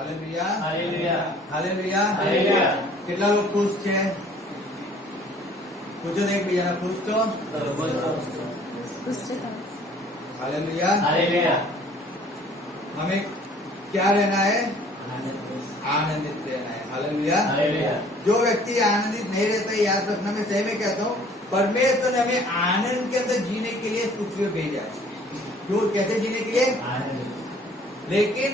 Hallelujah hallelujah hallelujah hallelujah કેટલા લોકો ખુશ છે? પૂછો તો એકબીજાને ખુશ છો? हालेलुया हालेलुया हमें क्या रहना है? आनंदित रहना है। हालेलुया हालेलुया जो व्यक्ति आनंदित नहीं रहता है, याद रखना, मैं सही में कहता हूँ, परमेश्वर ने हमें आनंद के अंदर जीने के लिए पृथ्वी में भेजा है। क्यों? कैसे जीने के लिए? लेकिन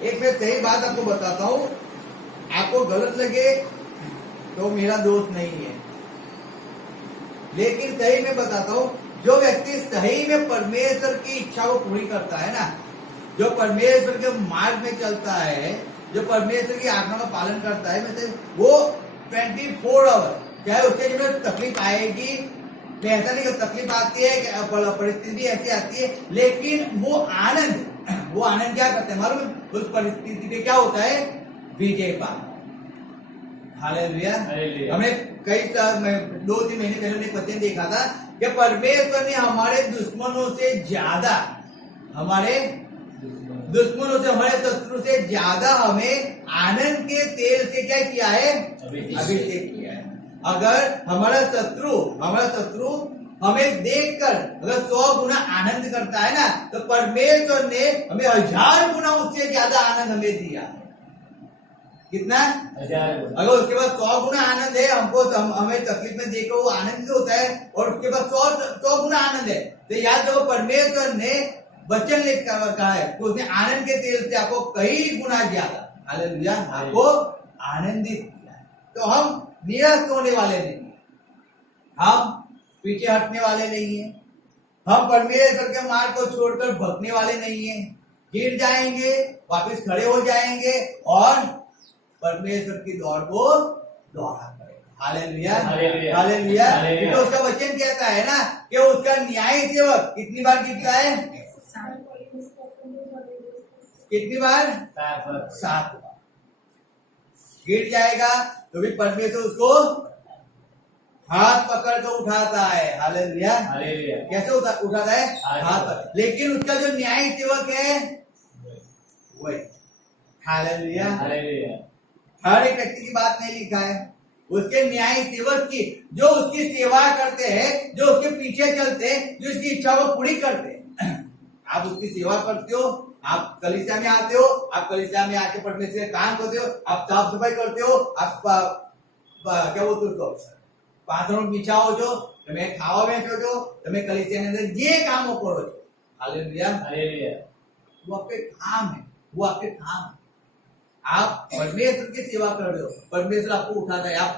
एक मैं सही बात आपको बताता हूँ, आपको गलत लगे तो मेरा दोष नहीं है, लेकिन सही में बताता हूँ, जो व्यक्ति सही में परमेश्वर की इच्छा को पूरी करता है ना, जो परमेश्वर के मार्ग में चलता है, जो परमेश्वर की आज्ञा का पालन करता है, मतलब वो 24 आवर, चाहे उसके जीवन में तकलीफ आएगी, मैं ऐसा नहीं कि तकलीफ आती है, परिस्थिति भी ऐसी आती है, लेकिन वो आनंद क्या करते हैं मालूम? उस परिस्थिति पे क्या होता है? विजय पाना। हालेलुया हमने कई 2-3 महीने पहले एक वचन देखा था कि परमेश्वर ने हमारे दुश्मनों से ज्यादा, हमारे शत्रु से ज्यादा हमें आनंद के तेल से क्या किया है? अभिषेक किया है। अगर हमारा शत्रु हमें देखकर अगर 100 गुना आनंद करता है ना, तो परमेश्वर ने हमें 1000 गुना उससे ज्यादा आनंद हमें दिया। कितना? 1000। अगर उसके बाद 100 गुना आनंद है, हमें तकलीफ में देखकर वो आनंदित होता है, और उसके बाद 100 गुना आनंद है, तो याद रखो परमेश्वर ने वचन लिखकर कहा है तो उसने आनंद के तेल से आपको कई गुना ज्यादा, हालेलुया, आपको आनंदित किया है। तो हम निराश होने वाले नहीं है, हम पीछे हटने वाले नहीं है, हम परमेश्वर के मार्ग को छोड़कर भटकने वाले नहीं है। गिर जाएंगे, वापस खड़े हो जाएंगे और परमेश्वर की दौड़ को दौड़ा करेगा। Hallelujah hallelujah. तो उसका वचन कहता है ना कि उसका न्याय सेवक कितनी बार गिरता है? कितनी बार? 7 बार गिर जाएगा, तो भी परमेश्वर उसको हाथ पकड़ कर उठाता है। हालेलुया कैसे उठाता है? हाथ पकड़। लेकिन उसका जो न्याय सेवक है वही, हालेलुया, हर एक व्यक्ति की बात नहीं लिखा है, उसके न्याय सेवक की, जो उसकी सेवा करते हैं, जो उसके पीछे चलते हैं, जो उसकी इच्छा को पूरी करते हैं। आप उसकी सेवा करते हो, आप कलीसिया में आते हो, आप कलीसिया में आके परमेश्वर का काम करते हो, आप साफ सफाई करते हो, आप क्या बोलते हो उसको, पात्रों बिछाओ છો, તમે ખાવા બેઠો છો, તમે કલીસિયાની અંદર જે કામો કરો છો, हालेलुया हालेलुया, वो आपके काम है, वो आपके काम है। आप परमेश्वर की सेवा कर रहे हो, परमेश्वर आपको उठाता है, आप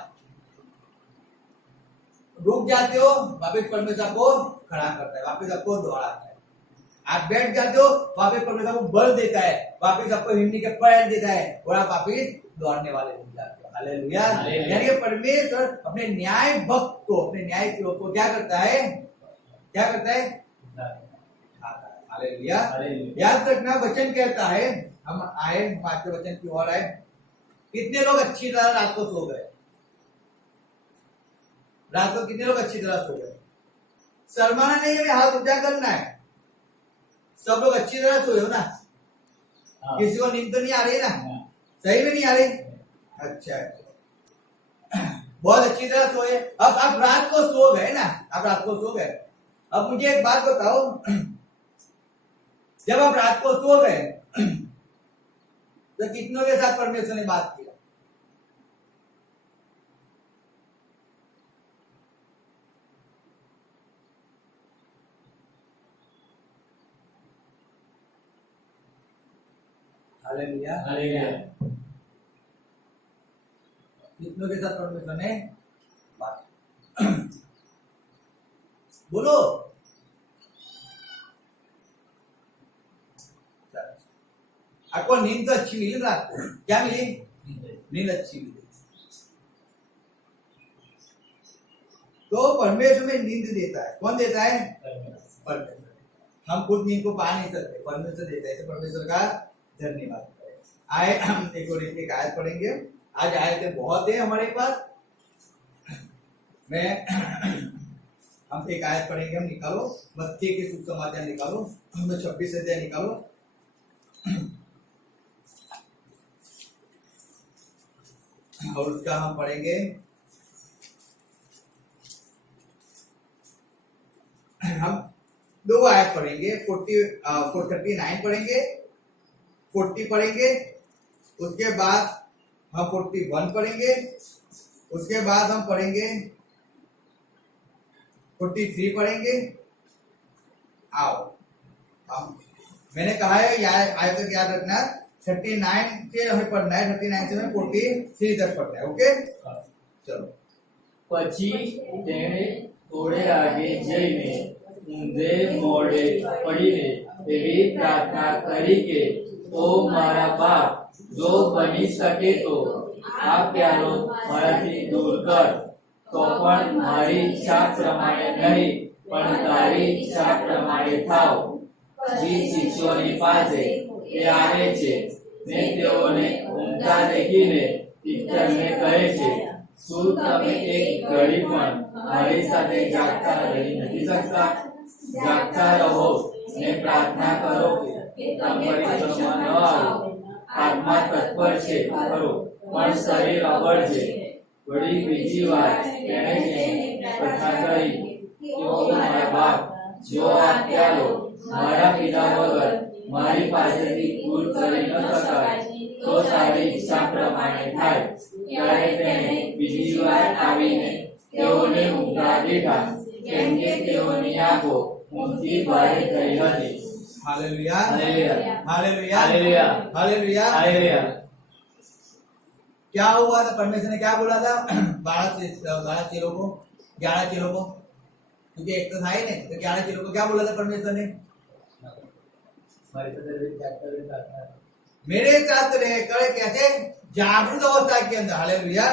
रुक जाते हो, वापस परमेश्वर आपको खड़ा करता है, वापस आपको दौड़ाता है। आप बैठ जाते हो, वापस परमेश्वर आपको बल देता है, वापस आपको हिम्मत के पैर देता है, और आप वापस दौड़ने वाले बन जाते हो। हालेलुया। यानी कि परमेश्वर अपने न्याय भक्त को, अपने न्याय सेवक को क्या करता है? हालेलुया। याद रखना, वचन कहता है, हम आए बात के वचन की ओर आए, कितने लोग अच्छी तरह रात को सो गए? रात को कितने लोग अच्छी तरह सो गए? शर्माना नहीं है, हाथ ऊंचा करना है। सब लोग अच्छी तरह सोए हो ना? किसी को नींद तो नहीं आ रही है ना? सही में नहीं आ रही? अच्छा, बहुत अच्छी तरह सोए। अब आप रात को सो गए ना, आप रात को सो गए। अब मुझे एक बात बताओ, जब आप रात को सो गए तो कितनों के साथ परमेश्वर ने बात किया? Hallelujah hallelujah. कितनों के साथ परमेश्वर ने बात? बोलो। आपको नींद तो अच्छी मिली रात को? क्या मिली? नींद अच्छी मिली। तो परमेश्वर में नींद देता है। कौन देता है? परमेश्वर। हम खुद नींद को पा नहीं सकते, परमेश्वर देता है। तो परमेश्वर का धन्यवाद करें। आए हम एक और एक आयत पढ़ेंगे। आज आयतें बहुत है हमारे पास। हम एक आयत पढ़ेंगे, हम निकालो मत्ती के सुसमाचार निकालो, 26 अध्याय निकालो। और उसका हम पढ़ेंगे हम 2 आयत पढ़ेंगे 39 पढ़ेंगे 40 पढ़ेंगे, उसके बाद हम 41 पढ़ेंगे, उसके बाद हम पढ़ेंगे 43 पढ़ेंगे। आओ हम मैंने कहा है आयत तक याद रखना, 39 से हमें पढ़ना है, 39 से हमें 43 तक पढ़ना है। ओके चलो। પછી તેણે થોડે આગે જઈને ઊંધે મોઢે પડીને એવી પ્રાર્થના કરી કે ઓ મારા બાપ, જો બની શકે તો આ પ્યાલો મારાથી દૂર કર, તો પણ મારી ઈચ્છા પ્રમાણે નહીં પણ તારી ઈચ્છા પ્રમાણે થાવ। જે શિષ્યોની પાસે એ આવે છે ને તેઓને ઊંઘતા દેખીને પિત્તરને કહે છે, શું તમે એક ઘડી પણ મારી સાથે જાગતા રહી નથી શકતા? જાગતા રહો ને પ્રાર્થના કરો કે તમે પરીક્ષામાં ન આવો। આત્મા તત્પર છે ખરો પણ શરીર અબળ છે। વળી બીજી વાર તેણે પ્રાર્થના કરી કે ઓ મારા બાપ, જો આ પ્યાલો મારા પિતા વગર મારી પાસેથી દૂર કરી ન શકાય તો તારી ઈચ્છા પ્રમાણે થાય। ત્યારે તેણે બીજી વાર આવીને તેઓને ઊંઘતા દેખા, કેમ કે તેઓની આંખો ઊંઘથી ભારે થઈ હતી। Hallelujah hallelujah hallelujah hallelujah hallelujah. Hallelujah. क्या हुआ था? परमेश्वर ने क्या बोला था 12 चेलों को, 11 चेलों को, क्योंकि एक तो था ही नहीं, तो 11 चेलों को क्या बोला था परमेश्वर ने? मेरे साथ रहकर कैसे जागृत अवस्था के अंदर, हालेलुया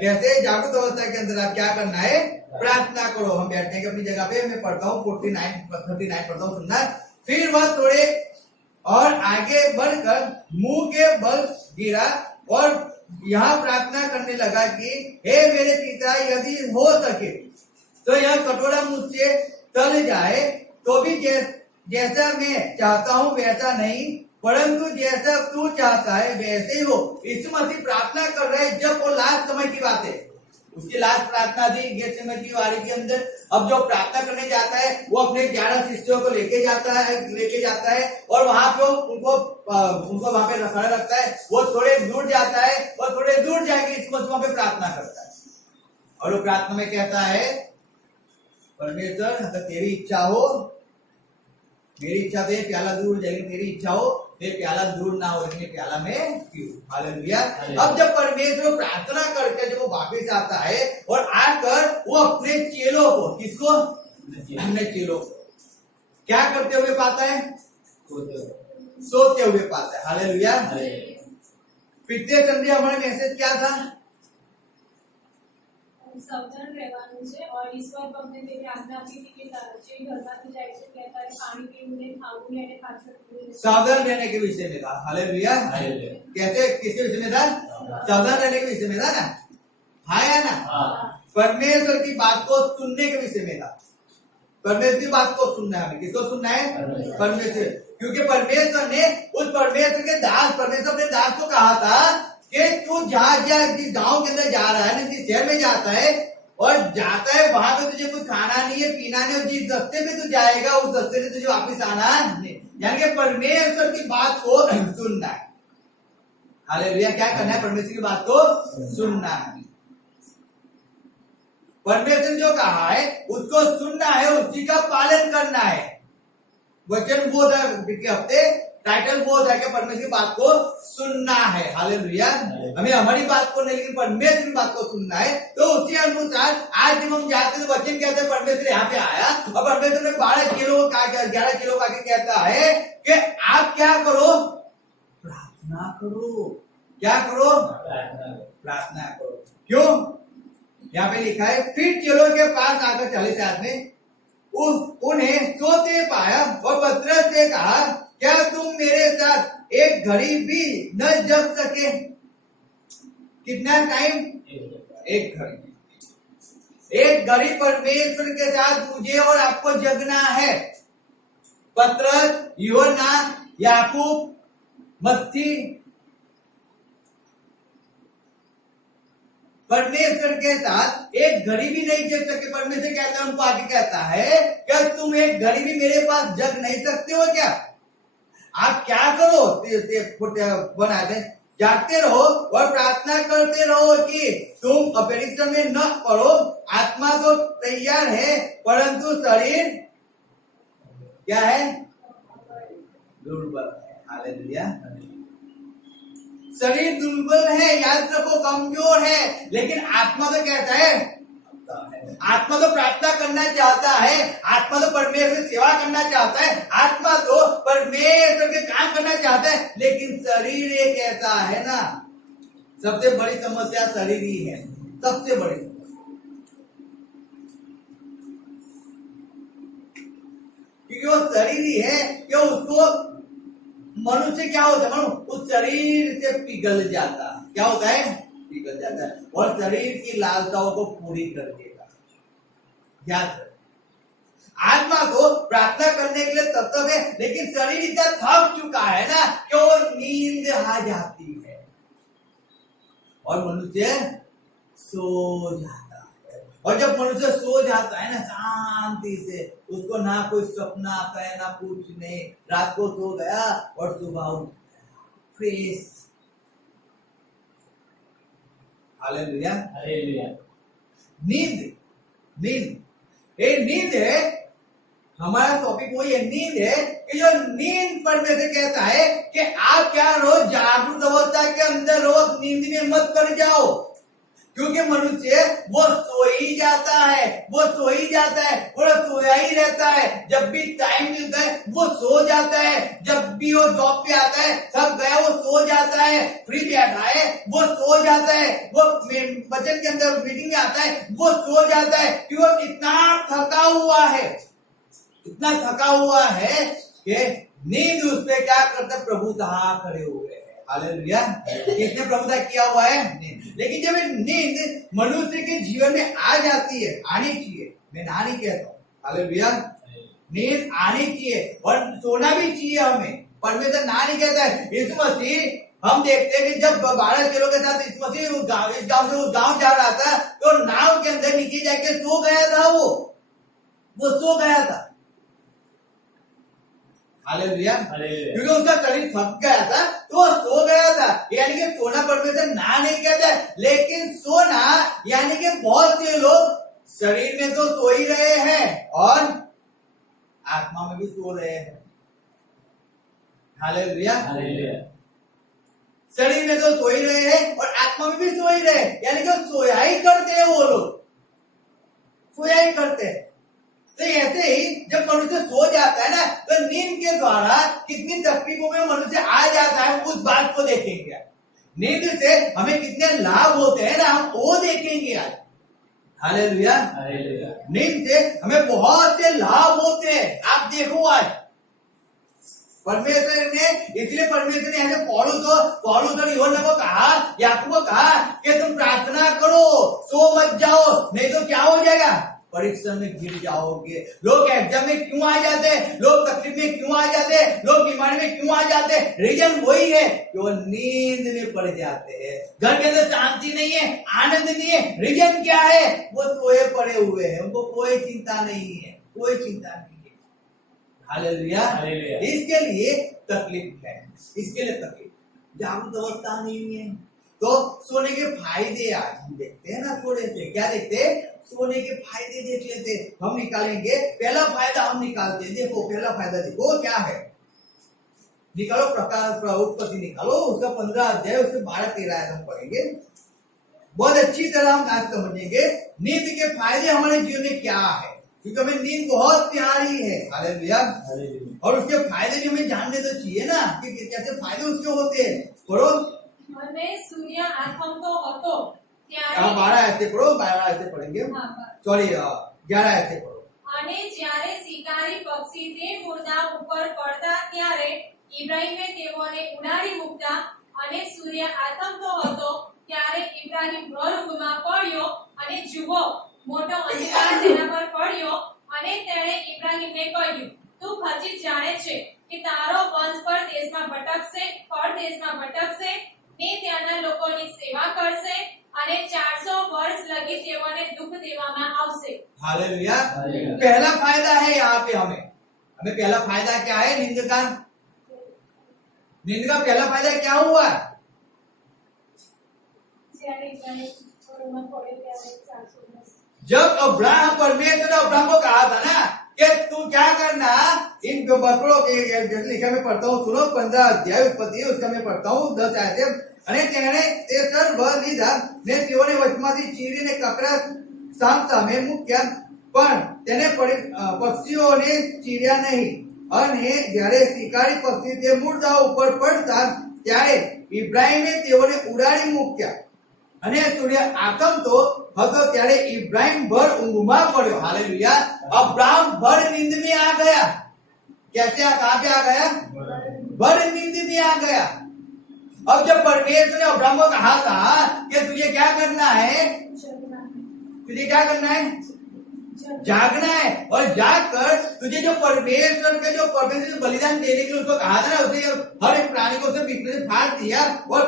कैसे जागृत अवस्था के अंदर आप क्या करना है? प्रार्थना करो। हम बैठने की अपनी जगह पे मैं पढ़ता हूँ 39 पढ़ता हूँ, सुनना। फिर वह थोड़े और आगे बढ़कर मुंह के बल गिरा और यहाँ प्रार्थना करने लगा कि हे मेरे पिता, यदि हो सके तो यह कटोरा मुझसे टल जाए, तो भी जैसा मैं चाहता हूँ वैसा नहीं, परंतु जैसा तू चाहता है वैसे ही हो। यीशु मसीह प्रार्थना कर रहे हैं जब वो लास्ट समय की बात है, उसकी लास्ट प्रार्थना थी गेतसेमनी की वारी के अंदर। अब जो प्रार्थना करने जाता है वो अपने 11 शिष्यों को लेके जाता है और वहां पे उनको वहां पे खड़ा रखता है। वो थोड़े दूर जाता है और थोड़े दूर जाके इस वक्त वहां पे प्रार्थना करता है और वो प्रार्थना में कहता है, परमेश्वर अगर तेरी इच्छा हो, मेरी इच्छा तो प्याला दूर जाएगी, तेरी इच्छा हो ये प्याला दूर ना हो, लेकिन प्याला में पीऊं। हालेलुया। अब जब परमेश्वर प्रार्थना करके जब वो वापस आता है और आकर वो अपने चेलों को, किसको? अपने चेलों को क्या करते हुए पाता है? सोते हुए पाता है। हालेलुया। पिछले संडे हमारा मैसेज क्या था? સાવધાન રહેવાનું છે और ઈશ્વર તમને તેની આજ્ઞા આપી હતી કે જે ઘરમાંથી જાય છે ત્યાં તારે પાણી પીવું નહીં, ખાવું નહીં અને પાછળ પીવું નહીં। सावधान रहने के विषय में था। हालेलुया। कहते किसके विषय में था? सावधान रहने के विषय में था ना, हाँ या ना? परमेश्वर की बात को सुनने के विषय में था। परमेश्वर की बात को सुनना है, हमें किसको सुनना है? परमेश्वर। क्योंकि परमेश्वर ने उस परमेश्वर के दास, परमेश्वर अपने दास को कहा था कि तू जहाँ जिस गांव के अंदर जा रहा है ना, जिस शहर में जाता है और जाता है वहां पे तुझे कुछ खाना नहीं है, पीना नहीं है, जिस रास्ते में तू जाएगा उस रास्ते से तुझे वापस आना नहीं। यानी कि परमेश्वर की बात को सुनना है। हालेलुया। क्या करना है? परमेश्वर की बात को सुनना है। परमेश्वर जो कहा है उसको सुनना है, उसी का पालन करना है। वचन बोध है पिछले हफ्ते, टाइटल बोध है कि परमेश्वर की बात को सुनना है। हालेलुया। हमें हमारी बात को नहीं, लेकिन परमेश्वर की बात को सुनना है। तो उसी अनुसार आज जब हम जाते हैं वचन कहते हैं परमेश्वर यहाँ पे आया और परमेश्वर ने 12 किलो का 11 किलो का कहता है कि आप क्या करो? प्रार्थना करो। क्या करो? प्रार्थना करो। क्यों? यहाँ पे लिखा है, फिर चेलों के पास आकर 40 आदमी उन्हें सोते पाया और पतरस ने कहा, क्या तुम मेरे साथ एक घड़ी भी न जग सके? कितना टाइम? एक घड़ी। एक घड़ी परमेश्वर के साथ मुझे और आपको जगना है। पतरस, यूहन्ना, याकूब, मत्ती, परमेश्वर के साथ एक घड़ी भी नहीं जग सकते। परमेश्वर कहता है, उनको आगे कहता है, क्या तुम एक घड़ी भी मेरे पास जग नहीं सकते हो क्या? आप क्या करो, बना दे, जागते रहो और प्रार्थना करते रहो कि तुम अपरीक्षा में न पड़ो। आत्मा तो तैयार है परंतु शरीर क्या है? दुर्बल है। हालेलुया। शरीर दुर्बल है, याद रखो, कमजोर है, लेकिन आत्मा तो कहता है, आत्मा तो प्रार्थना करना चाहता है, आत्मा तो परमेश्वर की सेवा करना चाहता है, आत्मा तो परमेश्वर के काम करना चाहता है, लेकिन शरीर ये कहता है ना, सबसे बड़ी समस्या शरीर ही है, सबसे बड़ी समस्या। क्योंकि वो शरीर ही है कि उसको मनुष्य क्या होता है, उस शरीर से पिघल जाता है। क्या होता है? पिघल जाता है और शरीर की लालसाओं को पूरी कर देगा। याद रखें, आत्मा को प्रार्थना करने के लिए तत्व है, लेकिन शरीर इतना थक चुका है ना कि वो नींद आ जाती है और मनुष्य सो जाता है। और जब मनुष्य सो जाता है ना शांति से, उसको ना कोई सपना आता है ना कुछ नहीं, रात को सो गया और सुबह उठ गया फ्रेश। हालेलुया। हालेलुया। नींद, नींद, ये नींद है, हमारा टॉपिक वही है, नींद है कि जो नींद पढ़ने से कहता है कि आप क्या रोज जागरूक अवस्था के अंदर रोज नींद में मत कर जाओ। क्योंकि मनुष्य वो सो ही जाता है, वो सो ही जाता है, वो सोया ही रहता है। जब भी टाइम मिलता है वो सो जाता है, जब भी वो जॉब पे आता है, सब गया वो सो जाता है, फ्री बैठा है वो सो जाता है, वो बचन के अंदर मीटिंग में आता है वो सो जाता है। क्यों? वो इतना थका हुआ है, इतना थका हुआ है कि नींद उस पे क्या करता है, प्रभुता खड़े हुए हैं। हालेलुया। किसने प्रभुता किया हुआ है? नींद। लेकिन जब नींद मनुष्य के जीवन में आ जाती है, आनी चाहिए, मैं ना नहीं कहता हूँ, हालेलुया, नींद आनी चाहिए और सोना भी चाहिए हमें, परमेश्वर ना नहीं कहता है। यीशु मसीह हम देखते हैं कि जब 12 चेलों के साथ यीशु मसीह इस गांव से उस गांव जा रहा था तो नाव के अंदर नीचे जाके सो गया था, वो सो गया था। हालेलुया। क्योंकि उसका शरीर थक गया था तो वो सो गया था। यानी कि सोना परमेश्वर ना नहीं कहता है, लेकिन सोना यानी कि बहुत से लोग शरीर में तो सो ही रहे हैं और आत्मा में भी सो रहे हैं। हालेलुया। शरीर में तो सो ही रहे हैं और आत्मा में भी सो ही रहे, यानी कि सोया ही करते हैं, वो लोग सोया ही करते हैं। तो ऐसे ही जब मनुष्य सो जाता है ना तो नींद के द्वारा कितनी तकलीफों में मनुष्य आ जाता है, उस बात को देखेंगे। नींद से हमें कितने लाभ होते हैं ना, हम वो देखेंगे आज। हालेलुया। नींद से हमें बहुत से लाभ होते हैं, आप देखो आज परमेश्वर ने, इसलिए परमेश्वर ने हमें पौलुस और यूहन्ना को कहा, याकूब को कहा कि तुम प्रार्थना करो, सो मत जाओ, नहीं तो क्या हो जाएगा, परीक्षा में गिर जाओगे। लोग एग्जाम में क्यों आ जाते हैं, लोग तकलीफ में क्यों आ जाते हैं, लोग बीमारी में क्यों आ जाते हैं, रीजन वही है कि वो नींद में पड़ जाते हैं। घर के अंदर शांति नहीं है, आनंद नहीं है, रीजन क्या है, वो सोए पड़े हुए हैं, उनको कोई चिंता नहीं है, कोई चिंता नहीं है। हालेलुया। इसके लिए तकलीफ है, इसके लिए तकलीफ, जागरूक अवस्था नहीं है। तो सोने के फायदे आज हम देखते हैं ना, थोड़े से क्या देखते हैं, सोने के फायदे देख लेते, हम निकालेंगे। पहला फायदा हम निकालते हैं, देखो पहला फायदा देखो क्या है, निकालो, प्रकाश उत्पत्ति निकालो, उसका 15 अध्याय, उसके 12-13 आयत हम पढ़ेंगे, बहुत अच्छी तरह हम आज समझेंगे नींद के फायदे हमारे जीवन में क्या है, क्योंकि हमें नींद बहुत प्यारी है। हालेलुया। और उसके फायदे भी हमें जानने तो चाहिए ना कि कैसे फायदे उसके होते हैं। पढ़ो, મને સૂર્ય આથમતો હતો ત્યારે 12 ऐसे पढ़ो, 12 ऐसे पढ़ेंगे, सॉरी 11 ऐसे पढ़ो। અને જ્યારે શિકારી પક્ષી તે મુર્દા ઉપર પડતા ત્યારે ઇબ્રાહીમે તેઓને ઉડાડી મૂકતા અને સૂર્ય આથમતો હતો ત્યારે ઇબ્રાહીમ ભરઊંઘમાં પડ્યો અને જુઓ મોટો અંધકાર તેના પર પડ્યો અને તેણે ઇબ્રાહીમને કહ્યું, તું ખચિત જાણે છે કે તારો વંશ પરદેશમાં ભટકશે, ને ત્યાંના લોકોની સેવા કરશે અને 400 વર્ષ લગી તેઓને દુઃખ દેવામાં આવશે. हालेलुया। हालेलुया। पहला फायदा है यहाँ पे हमें पहला फायदा क्या है? नींद का पहला फायदा क्या हुआ? જ્યારે ઇબ્રાહિમ ઘરમાં પડે ત્યારે 400 વર્ષ. जब अब्राहम परमेश्वर ने अब्राहम को कहा था ना कि तू क्या करना, इन बकरों के जैसे लिखा मैं पढ़ता हूँ, सुनो 15 अध्याय उत्पत्ति उसका मैं पढ़ता हूँ 10 आयते અને તેણે તે સર ભર લીધા ને તેઓને વચમાંથી ચીરીને કકડા સામે મૂક્યા, પણ તેને પક્ષીઓને ચીર્યા નહીં. અને જ્યારે શિકારી પક્ષી તે મુર્દા ઉપર પડતા ત્યારે ઇબ્રાહીમે તેઓને ઉડાડી મૂક્યા અને સૂર્ય આથમતો હતો ત્યારે इब्राहिम भर ऊंघમાં પડ્યો. हालेलुया। अब्राहम भर नींद में आ गया। कैसे कहाँ पे आ गया? भर नींद में आ गया। अब जब परमेश्वर ने अब्राहम को कहा था कि तुझे क्या करना है, तुझे क्या करना है? जागना है, और जागकर तुझे जो परमेश्वर बलिदान देने के लिए उसको कहा था ना, उसने हर एक प्राणी को उसने बीच में से फाड़ दिया और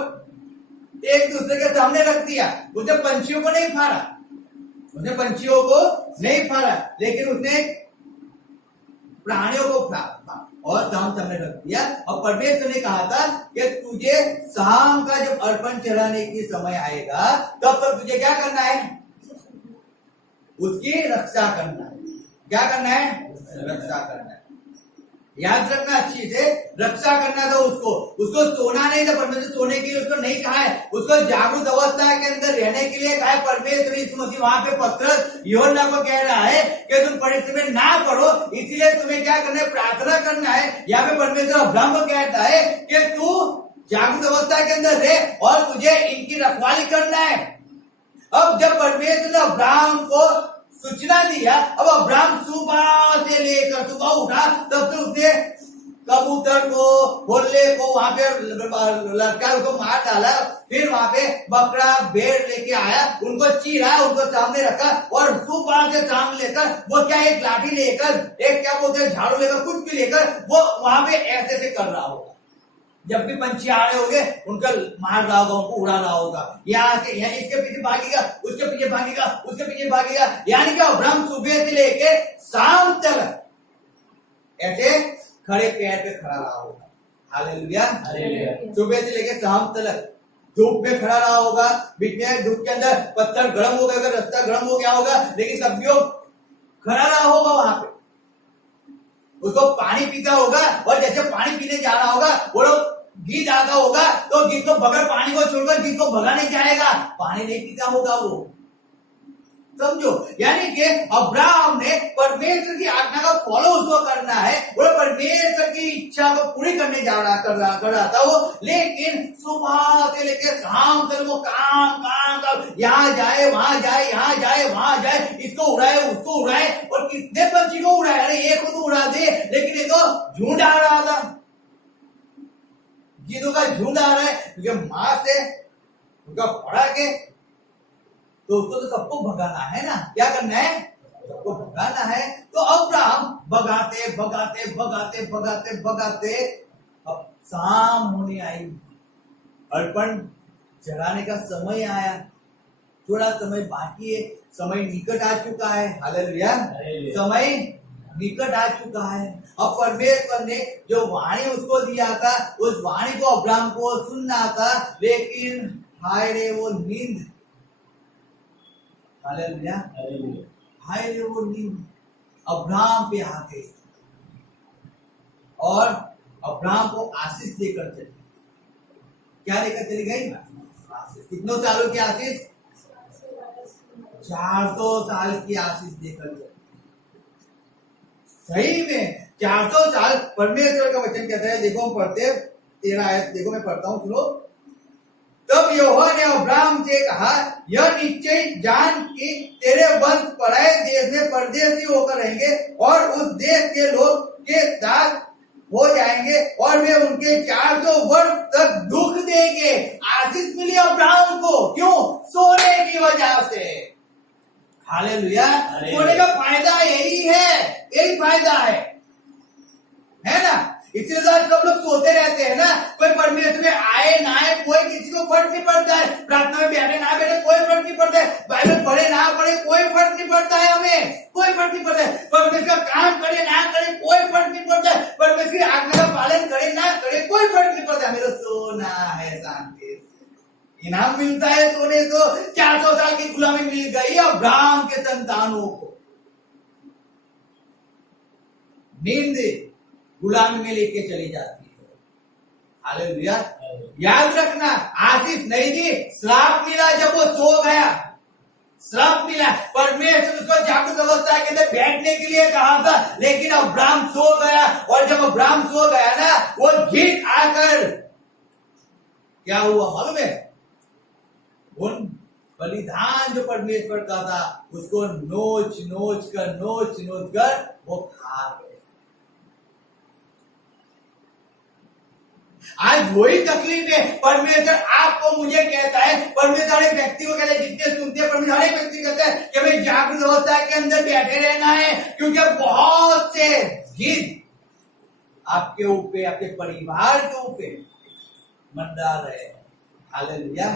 एक दूसरे के सामने रख दिया। उसने पंछियों को नहीं फाड़ा, लेकिन उसने प्राणियों को फाड़ा और सामने रख दिया। और परमेश्वर ने कहा था कि तुझे शाम का जब अर्पण चढ़ाने की समय आएगा तब तक तुझे क्या करना है? उसकी रक्षा करना है। क्या करना है? रक्षा करना है। याद रखना अच्छी से, रक्षा करना था उसको सोना नहीं था। परमेश्वर सोने के लिए उसको नहीं कहा है, उसको जागृत अवस्था के अंदर रहने के लिए कहा है। परमेश्वर यीशु मसीह वहां पे पत्रस यूहन्ना को कह रहा है कि तुम परीक्षा में ना पढ़ो, इसीलिए तुम्हें क्या करना है? प्रार्थना करना है। यहाँ पे परमेश्वर अब्राहम को कहता है कि तू जागृत अवस्था के अंदर रहे और तुझे इनकी रखवाली करना है। अब जब परमेश्वर ने अब्राहम को सूचना दिया, अब अब्राहम सुबह से लेकर सुबह उठा तब से उसने कबूतर को, होल्ले को वहां पे लटका उसको मार डाला, फिर वहां पे बकरा भेड़ लेके आया, उनको चीरा, उनको सामने रखा और सुबह से सामने लेकर वो क्या एक लाठी लेकर, एक क्या बोलते हैं झाड़ू लेकर, कुछ भी लेकर वो वहां पे ऐसे से कर रहा होगा। जब भी पंछी आ रहे होंगे उनका मार रहा होगा, उनको उड़ा रहा होगा, यहाँ से यहाँ इसके पीछे भागेगा, उसके पीछे भागेगा, उसके पीछे भागेगा। यानी कि अब्राहम सुबह से लेके शाम तक ऐसे खड़े पैर पे खड़ा रहा होगा। हालेलुया। सुबह से लेके शाम तक धूप में खड़ा रहा होगा, बीच में धूप के अंदर पत्थर गर्म हो गया, रास्ता गर्म हो गया होगा, लेकिन तब भी वो खड़ा रहा होगा वहां पे। उसको पानी पीता होगा और जैसे पानी पीने जा रहा होगा वो लोग गीत आता होगा तो गीत को बगैर पानी को छोड़कर गीत को भगा नहीं जाएगा, पानी नहीं पीता होगा वो। समझो, यानी कि अब्राहम ने परमेश्वर की आज्ञा का फॉलो उसको करना है और परमेश्वर की इच्छा को पूरी करने कर रहा था वो। लेकिन सुबह से लेकर शाम तक वो काम यहाँ जाए वहां जाए, यहाँ जाए वहां जाए, इसको उड़ाए उसको उड़ाए, और कितने पंछी को उड़ाए? अरे एक को तो उड़ा दे, लेकिन एक झुंड आ रहा था, गीदों का झुंड आ रहा है, क्योंकि मां से उनका पड़ा के तो उसको तो सबको भगाना है ना। क्या करना है? सबको भगाना है। तो अब्राहम भगाते अब शाम होने आई, अर्पण चढ़ाने का समय आया, थोड़ा समय बाकी है, समय निकट आ चुका है। हालेलुया। समय निकट आ चुका है। अब परमेश्वर ने जो वाणी उसको दिया था उस वाणी को अब्राहम को सुनना था, लेकिन हाय रे वो नींद। हालेलुया। हाय रे वो नींद अब्राहम पे आ गई और अब्राहम को आशीष देकर चली। क्या लेकर चली गई? आशीष। कितनों सालों की आशीष? 400 साल की आशीष देकर चली। सही में 400 साल परमेश्वर का वचन कहता है। देखो हम पढ़ते 13 आयत, देखो मैं पढ़ता हूँ, सुनो। तब यहोवा ने अब्राहम से कहा, यह निश्चय जान कि तेरे वंश पराए देश में परदेशी होकर रहेंगे और उस देश के लोग के दास हो जाएंगे और वे उनके 400 वर्ष तक दुख देंगे। आशीष मिली अब्राहम को, क्यों? सोने की वजह से। हालेलुया। सोने का फायदा यही है, यही फायदा है ना। इसलिए सब लोग सोते रहते हैं ना, कोई परमेश्वर में आए ना आए कोई किसी को फर्क नहीं पड़ता है, प्रार्थना में बैठे ना बैठे कोई फर्क नहीं पड़ता है, बाइबल पढ़े ना पढ़े कोई फर्क नहीं पड़ता है, हमें कोई फर्क नहीं पड़ता है, परमेश्वर का काम करे ना करे कोई फर्क नहीं पड़ता है, परमेश्वर की आज्ञा का पालन करे ना करे कोई फर्क नहीं पड़ता है। मेरा सोना है शांति, इनाम मिलता है सोने को। 400 साल की गुलामी मिल गई अब्राहम के संतानों को, नींद गुलामी में लेके चली जाती है। हालेलुया। याद रखना, आशीष नहीं दी, श्राप मिला जब वो सो गया, श्राप मिला। परमेश्वर उसको जागृत अवस्था के अंदर बैठने के लिए कहा था, लेकिन अब्राहम सो गया, और जब अब्राहम सो गया ना, वो ठीक आकर क्या हुआ मालूम है, उन बलिदान जो परमेश्वर का था उसको नोच नोच कर वो खा गए। आज वही तकलीफ है। परमेश्वर आपको मुझे कहता है, परमेश्वर हर एक व्यक्ति को कहता है, जितने सुनते हैं परमेश्वर हर एक व्यक्ति कहता है कि हमें जागृत अवस्था के अंदर बैठे रहना है, क्योंकि बहुत से जिद आपके ऊपर, आपके परिवार के ऊपर मंडरा रहे हैं। हालेलुया।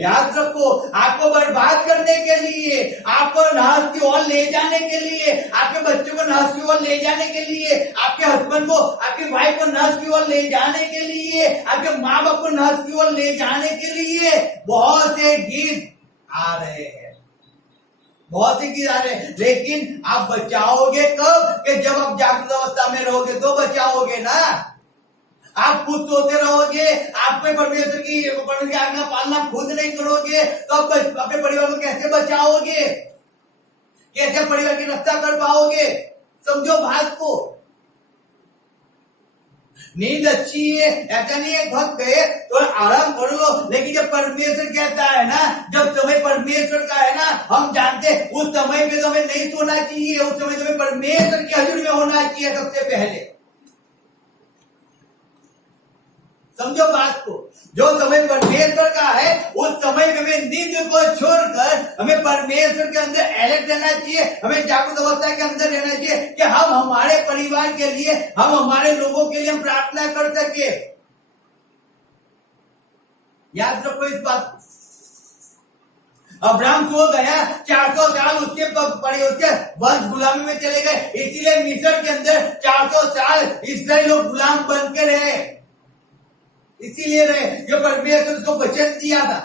याद रखो, आपको बर्बाद करने के लिए, आपको नाश की ओर ले जाने के लिए, आपके बच्चों को नाश की ओर ले जाने के लिए, आपके हस्बैंड को, आपकी वाइफ को नाश की ओर ले जाने के लिए, आपके माँ बाप को नाश की ओर ले जाने के लिए बहुत से गीत आ रहे हैं, बहुत से गीत आ रहे हैं। लेकिन आप बचाओगे कब? कि जब आप जागृत अवस्था में रहोगे तो बचाओगे ना। आप खुद सोते रहोगे, आपको परमेश्वर की आज्ञा पालना खुद नहीं करोगे, तो आप अपने परिवार को कैसे बचाओगे, कैसे परिवार की रक्षा कर पाओगे? समझो बात को। नींद अच्छी है, ऐसा नहीं है भक्त गए तो आराम कर लो, लेकिन जब परमेश्वर कहता है ना, जब समय परमेश्वर का है ना, हम जानते हैं उस समय पे तो हमें नहीं सोना चाहिए, उस समय तो हमें परमेश्वर की हजूरी में होना चाहिए सबसे पहले। समझो बात को, जो समय परमेश्वर का है उस समय में हमें नींद को छोड़कर हमें परमेश्वर के अंदर अलर्ट रहना चाहिए, हमें जागृत अवस्था के अंदर रहना चाहिए कि हम हमारे परिवार के लिए, हम हमारे लोगों के लिए हम प्रार्थना कर सके। याद रखो इस बात। अब्राहम सो गया, 400 साल उसके वंश गुलामी में चले गए, इसीलिए मिस्र के अंदर 400 साल इस्राएल लोग गुलाम बन के रहे, इसीलिए रहे जो परमेश्वर उसको वचन दिया था।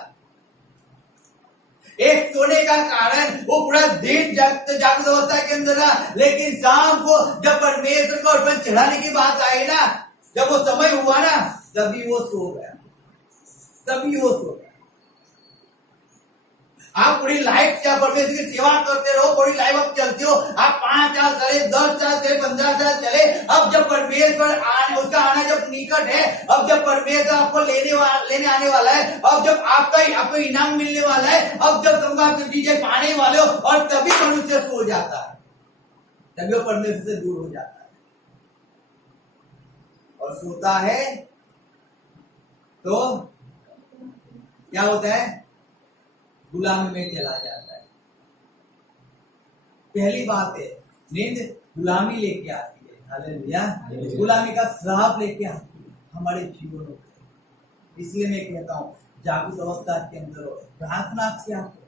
एक सोने का कारण वो पूरा दिन जागृत अवस्था के अंदर था, लेकिन शाम को जब परमेश्वर को अर्पण चढ़ाने की बात आई ना, जब वो समय हुआ ना, तभी वो सो गया, तभी वो सो गया। आप पूरी लाइफ क्या परमेश्वर की सेवा करते रहो, पूरी लाइफ आप चलते हो, आप 5 साल चले, 10 साल चले, 15 साल चले, अब जब परमेश्वर उसका आना जब निकट है, अब जब परमेश्वर आपको लेने आने वाला है, अब जब आपको इनाम मिलने वाला है, अब जब तुम आप चीजें पाने वाले हो, और तभी मनुष्य सो जाता है, तभी वो परमेश्वर से दूर हो जाता है, और सोता है तो क्या होता है? गुलामी में चला जाता है। पहली बात है, नींद गुलामी लेके आती है। हालेलुया। गुलामी का श्राप लेके आती है हमारे जीवनों में। इसलिए मैं कहता हूँ, जागृत अवस्था के अंदर हो, प्रार्थना किया करो,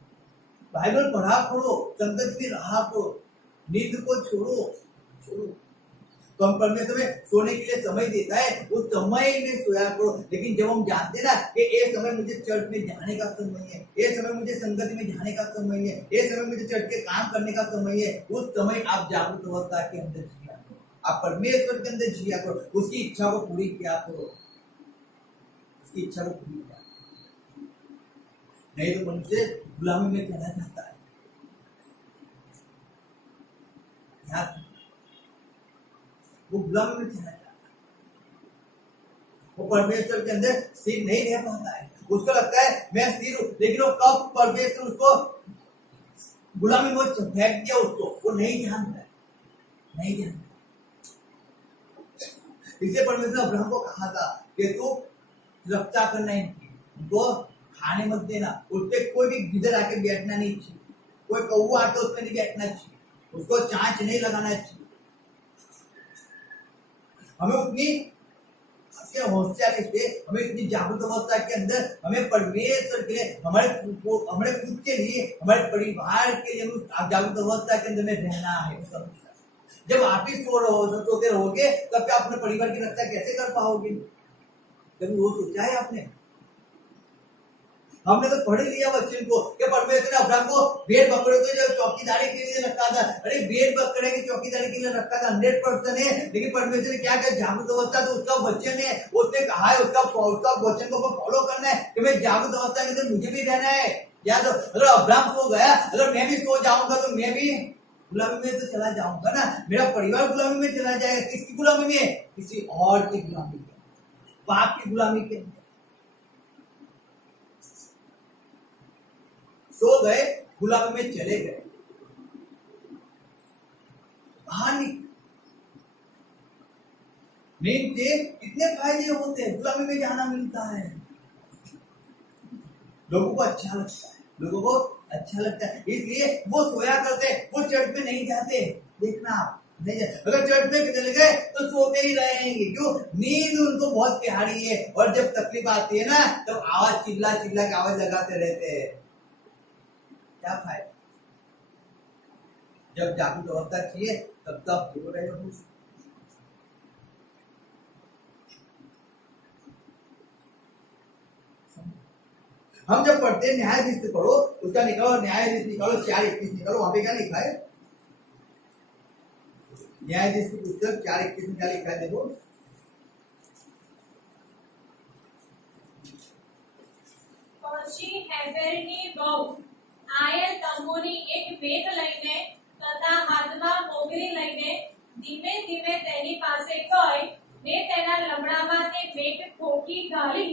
बाइबल पढ़ा करो, संगत में रहा करो, नींद को छोड़ो। तो हम परमेश्वर में सोने के लिए समय देता है, उस समय में सोया करो। लेकिन जब हम जानते हैं ना कि ये समय मुझे चर्च में जाने का समय है, ये समय मुझे संगति में जाने का समय है, ये समय मुझे चर्च के काम करने का समय है, उस समय आप जागृत अवस्था के अंदर जिया करो, आप परमेश्वर के अंदर जिया करो, उसकी इच्छा को पूरी किया करो, उसकी इच्छा को पूरी किया करो। नहीं तो मनुष्य गुलामी में चला जाता है। वो गुलामी में चला जाता है, वो परमेश्वर के अंदर स्थिर नहीं रह पाता है। उसको लगता है मैं स्थिर हूं, लेकिन वो कब परमेश्वर उसको गुलामी में फेंक दिया, उसको वो नहीं जानता है, नहीं जानता। इसलिए परमेश्वर ने अब्राहम को कहा था कि तू रक्षा करना, उनको खाने मत देना, उस पर कोई भी गिदड़ आके बैठना नहीं चाहिए, कोई कौवा आके उस पर नहीं बैठना चाहिए, उसको चांच नहीं लगाना चाहिए। हमें उतनी होशियारी से, हमें इतनी जागरूक अवस्था के अंदर हमें परमेश्वर के लिए, हमारे खुद के लिए, हमारे परिवार के लिए जागरूक अवस्था के अंदर में रहना है। जब आप ही सोते रहोगे तब क्या अपने परिवार की रक्षा कैसे कर पाओगे? कभी वो सोचा है आपने? हमने तो पढ़ लिया वचन को कि परमेश्वर ने अब्राहम को भेड़ बकरे को जो चौकीदारी के लिए रखा था, अरे भेड़ बकरे की चौकीदारी के लिए रखा था 100% है, लेकिन परमेश्वर ने क्या किया? जागरूक अवस्था तो उसका वचन है, उसने कहा है उसका वचन को फॉलो करना है कि मैं जागरूक अवस्था के अंदर मुझे भी रहना है। याद, अगर अब्राहम सो गया, अगर मैं भी सो जाऊंगा तो मैं भी गुलामी में तो चला जाऊंगा ना, मेरा परिवार गुलामी में चला जाएगा। किसकी गुलामी में? किसी और की गुलामी में, पाप की गुलामी के अंदर। सो गए, गुलामी में चले गए, बाहर नींद से कितने फायदे होते हैं, गुलामी में जाना मिलता है, लोगों को अच्छा लगता है, लोगों को अच्छा लगता है, इसलिए वो सोया करते, वो चर्च में नहीं जाते। देखना आप नहीं जाते, अगर चर्च में चले गए तो सोते ही रहेंगे। क्यों? नींद उनको बहुत प्यारी है, और जब तकलीफ आती है ना तब आवाज चिल्ला चिल्ला के आवाज लगाते रहते हैं। क्या फायदा? जब जागरूक अवस्था चाहिए तब तक सो रहे हो। हम जब पढ़ते हैं न्यायाधीश पढ़ो, उसका निकालो, न्यायाधीश निकालो 4:21 निकालो, वहां पे क्या लिखा है? न्यायाधीश की पुस्तक 4:21 में क्या लिखा है? देखो, પછી હેબેરની વહુ આયલ તંબુની એક ભેટ લઈને તથા હાથમાં મોગરી લઈને ધીમે ધીમે તેની પાસે ગઈ ને તેના લમડામાં તે ભેટ ઠોકી ઘાલી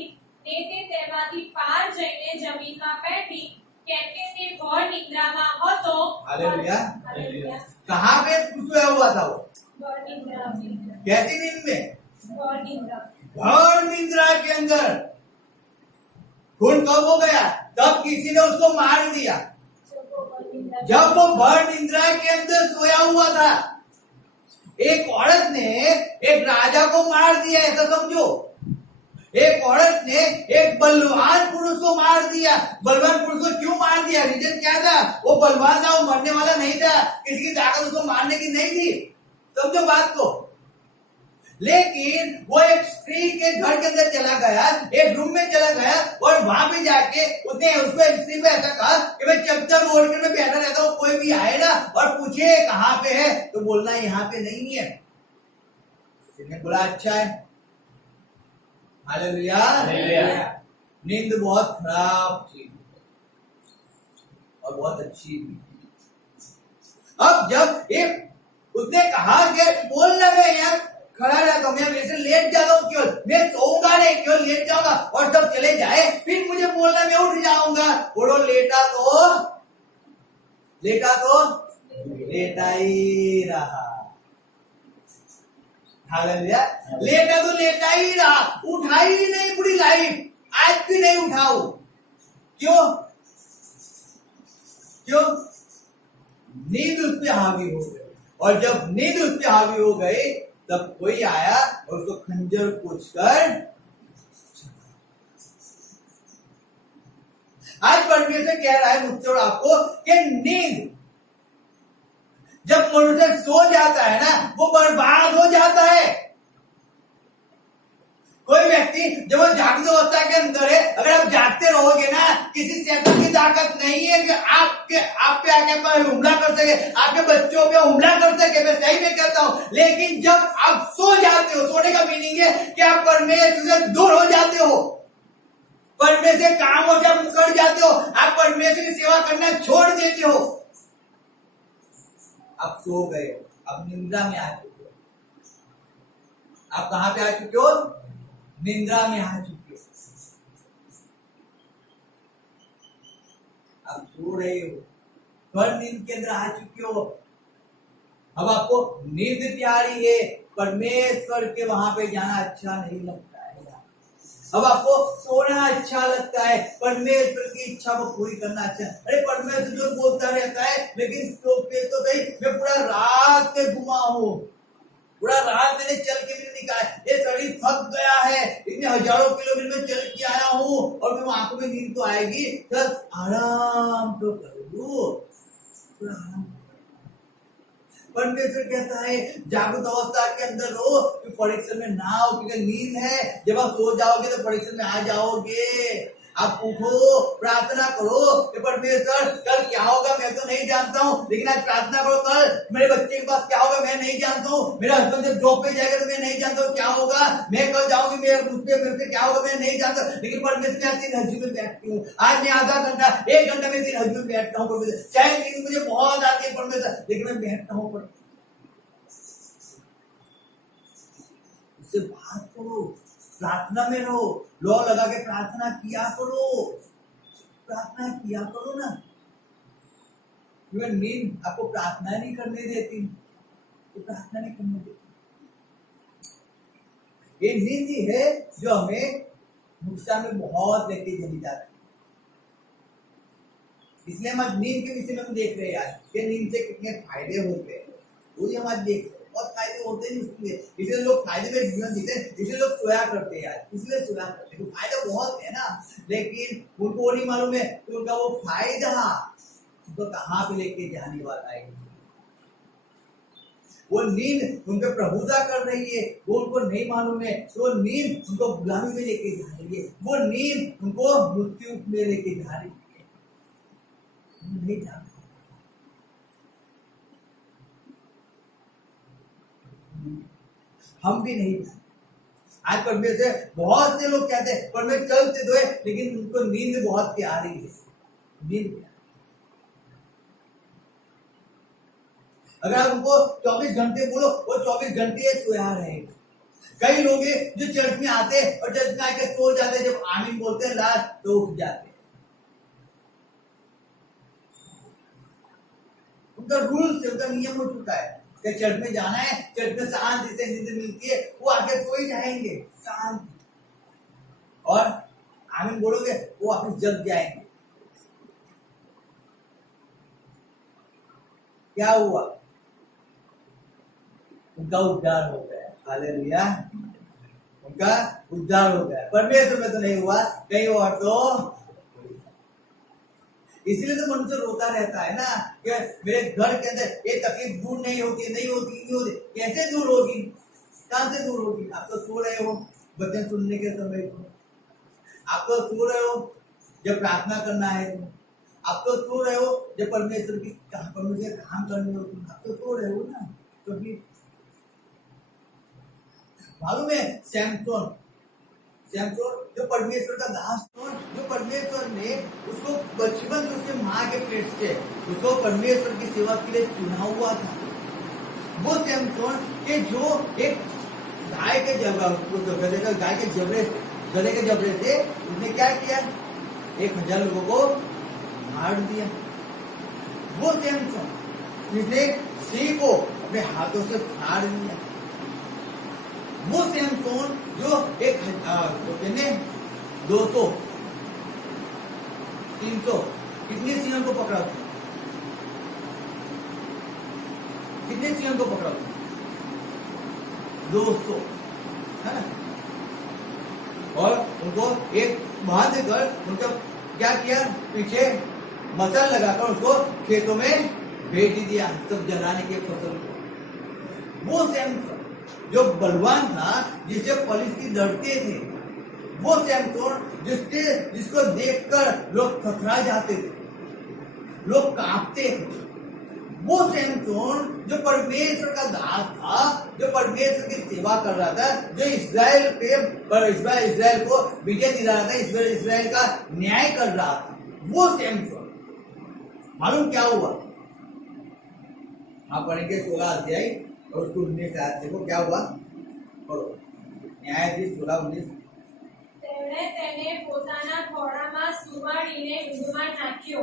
ને તે તેમાંથી પાર જઈને જમીનમાં બેઠી કેમ કે તે ઘોર નિદ્રામાં હતો। हालेलुया। हालेलुया। कहाँ पे सोया हुआ था वो? ઘોર નિદ્રા में। कैसी नींद में? घोर निद्रा। घोर निद्रा के अंदर। खून कब हो गया? तब किसी ने उसको मार दिया, जब वो भर निद्रा के अंदर सोया हुआ था। एक औरत ने एक राजा को मार दिया, ऐसा समझो। एक औरत ने एक बलवान पुरुष को मार दिया। बलवान पुरुष को क्यों मार दिया? रीजन क्या था? वो बलवान था, वो मरने वाला नहीं था, किसी की ताकत उसको मारने की नहीं थी। समझो बात को। लेकिन वो एक स्त्री के घर के अंदर चला गया, एक रूम में चला गया, और वहां पे जाके उसने उसको स्त्री को ऐसा कहा कि मैं जब तक रोड में बैठा रहता हूँ, कोई भी आए ना और पूछे कहाँ पे है तो बोलना यहाँ पे नहीं है। उसने बोला अच्छा है। हालेलुया। नींद बहुत खराब थी और बहुत अच्छी भी। अब जब एक उसने कहा कि बोलना मैं यार खड़ा रहता हूँ, मैं वैसे लेट जाता हूँ, केवल मैं सोऊंगा नहीं, केवल लेट जाऊंगा, और जब चले जाए फिर मुझे बोलना मैं उठ जाऊंगा। बोलो लेटा ही रहा। हालेलुया। लेटा तो लेटा ही रहा, उठाई ही नहीं पूरी लाइफ, आज भी नहीं उठाओ। क्यों? नींद उस पर हावी हो गई, और जब नींद उस पर हावी हो गई तब कोई आया और उसको खंजर पूछकर। आज परमेश्वर कह रहा है मुझसे और आपको कि नींद जब मनुष्य सो जाता है ना वो बर्बाद हो जाता है। कोई व्यक्ति जब वो जागृत अवस्था के अंदर है, अगर आप जागते रहोगे ना, किसी शैतान की ताकत नहीं है कि आप पे आके हमला कर सके, आपके बच्चों पे हमला कर सके। मैं सही में कहता हूँ, लेकिन जब आप सो जाते हो, सोने का मीनिंग है कि आप परमेश्वर से दूर हो जाते हो, परमेश्वर से काम हो जब मुकर जाते हो, आप परमेश्वर की सेवा करना छोड़ देते हो। आप सो गए हो, अब निंद्रा में आ चुके हो। आप कहां पे आ चुके हो? निंद्रा में आ चुके हो। आप सो रहे हो, पर नींद के अंदर आ चुके हो। अब आपको नींद प्यारी है, परमेश्वर के वहां पे जाना अच्छा नहीं लगता है। अब आपको सोना अच्छा लगता है, परमेश्वर की इच्छा को पूरी करना अच्छा। अरे परमेश्वर जो बोलता रहता है, लेकिन तो सही मैं पूरा रात में घुमा हूँ, पूरा रात मैंने चल के भी नहीं निकाला, ये शरीर थक गया है, इतने हजारों किलोमीटर में चल के आया हूँ और मेरे आंखों में नींद तो आएगी, बस आराम तो कर लो, थोड़ा आराम। परमेश्वर कहता है जागृत अवस्था के अंदर रहो, कि परीक्षा में ना हो, क्योंकि नींद है। जब आप सो जाओगे तो परीक्षा में आ जाओगे। आप उठो, प्रार्थना करो कि परमेश्वर कल क्या होगा मैं तो नहीं जानता हूँ, लेकिन आज प्रार्थना करो कल मेरे बच्चे के पास क्या होगा मैं नहीं जानता हूँ, मेरा हस्बैंड जब जॉब पे जाएगा तो मैं नहीं जानता हूँ क्या होगा, मैं कल जाऊंगी मेरे से क्या होगा मैं नहीं जानता, लेकिन परमेश्वर मैं 3 हज में बैठती हूँ। आज मैं आधा घंटा 1 घंटा में 3 हज में बैठता हूँ परमेश्वर, चाहे नींद मुझे बहुत आती है परमेश्वर, लेकिन मैं बैठता हूँ। उससे बात करो, प्रार्थना में रहो, लौ लगा के प्रार्थना किया करो, प्रार्थना किया करो ना। नींद आपको प्रार्थना नहीं करने देती, तो प्रार्थना नहीं करने देती। ये नींद ही है जो हमें नुकसान में बहुत लेके चली जाती है। इसलिए हम आज नींद के विषय में हम देख रहे हैं आज कि नींद से कितने फायदे होते हैं, वही हम आज देख रहे हैं। बहुत फायदे होते हैं इसलिए, इसलिए लोग फायदे में जीवन जीते हैं, इसलिए लोग सोया करते हैं यार, इसलिए सोया करते हैं। फायदा बहुत है ना, लेकिन उनको वो नहीं मालूम है कि उनका वो फायदा उनको कहाँ पे लेके जाने वाला है। वो नींद उनके प्रभुता कर रही है, वो उनको नहीं मालूम है। तो नींद उनको गुलामी में लेके जा रही है, वो नींद उनको मृत्यु में लेके जा रही है, नहीं जानते। हम भी नहीं जानते। आज परमेश्वर, बहुत से लोग कहते हैं परमेश्वर चलते तो है, लेकिन उनको नींद बहुत प्यारी है, नींद प्यारी। अगर आप उनको 24 घंटे बोलो, वो 24 घंटे सोया रहेगा। कई लोग हैं जो चर्च में आते हैं और चर्च में आके सो जाते हैं, जब आमीन बोलते हैं लास्ट तो उठ जाते हैं। उनका रूल से, उनका नियम हो चुका है कि चर्च में जाना है, चर्च में शांति से नींद मिलती है, वो आके सो ही जाएंगे शांति, और आमीन बोलोगे वो वापस जग जाएंगे। क्या हुआ? उनका उद्धार हो गया, हालेलुया, उनका उद्धार हो गया। परमेश्वर में तो नहीं हुआ, कहीं और तो। इसीलिए तो मनुष्य रोता रहता है ना कि मेरे घर के अंदर ये तकलीफ दूर नहीं होती, नहीं होती। कैसे दूर होगी? कहां से दूर होगी? आप तो सो रहे हो वचन सुनने के समय को, आप तो सो रहे हो जब प्रार्थना करना है, आप तो सो रहे हो जब परमेश्वर काम करने हो, आप तो सो रहे हो ना। तो भी मालूम है सैमसोन जो परमेश्वर का दास, जो परमेश्वर ने उसको बचपन से उसके माँ के पेट से उसको परमेश्वर की सेवा के लिए चुना हुआ था। वो सैमसोन के जो एक गाय के जबरे से उसने क्या किया? 1000 लोगों को मार दिया। वो सैमसोन जिसने सिंह को अपने हाथों से फाड़ दिया। वो सैमसोन जो 200 300 कितने सिंह को पकड़ा था? कितने सिंह को पकड़ा था? 200, है ना। और उनको एक बांध कर उनका क्या किया? पीछे मसल लगाकर उसको खेतों में भेज दिया, सब जलाने के फसल को। वो सैमसोन जो बलवान था, जिसे फलिस्ती डरते थे, वो सैमसोन जिसको देखकर लोग थथरा जाते थे, लोग कांपते थे, वो सैमसोन जो परमेश्वर का दास था, जो परमेश्वर की सेवा कर रहा था, जो इस्राएल को विजय दिला रहा था, इस्राएल का न्याय कर रहा था, वो सैमसोन। मालूम क्या हुआ? आप पढ़ेंगे 16 अध्याय और उसको 19 आयत देखो क्या हुआ। पढ़ो न्यायाधीश 16-19। તેને પોતાના ખોળામાં સુવાડીને ઊંઘમાં નાખ્યો.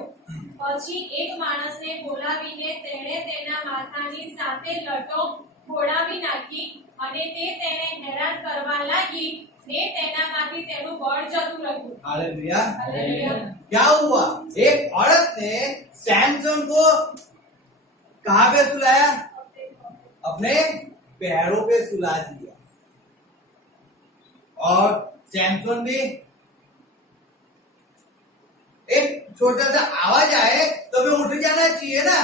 પછી એક માણસને બોલાવીને તેણે તેના માથાની સાથે લટો ઘોડાવી નાખી અને તે તેને હેરાન કરવા લાગી ને તેનામાંથી તેનું બળ જતું રહ્યું. हालेलुया। हालेलुया। क्या हुआ? एक औरत ने सैमसोन को कहाँ पे सुलाया? अपने पैरों पे सुला दिया और सैमसोन भी एक छोटा सा आवाज आए तो हमें उठ जाना चाहिए ना,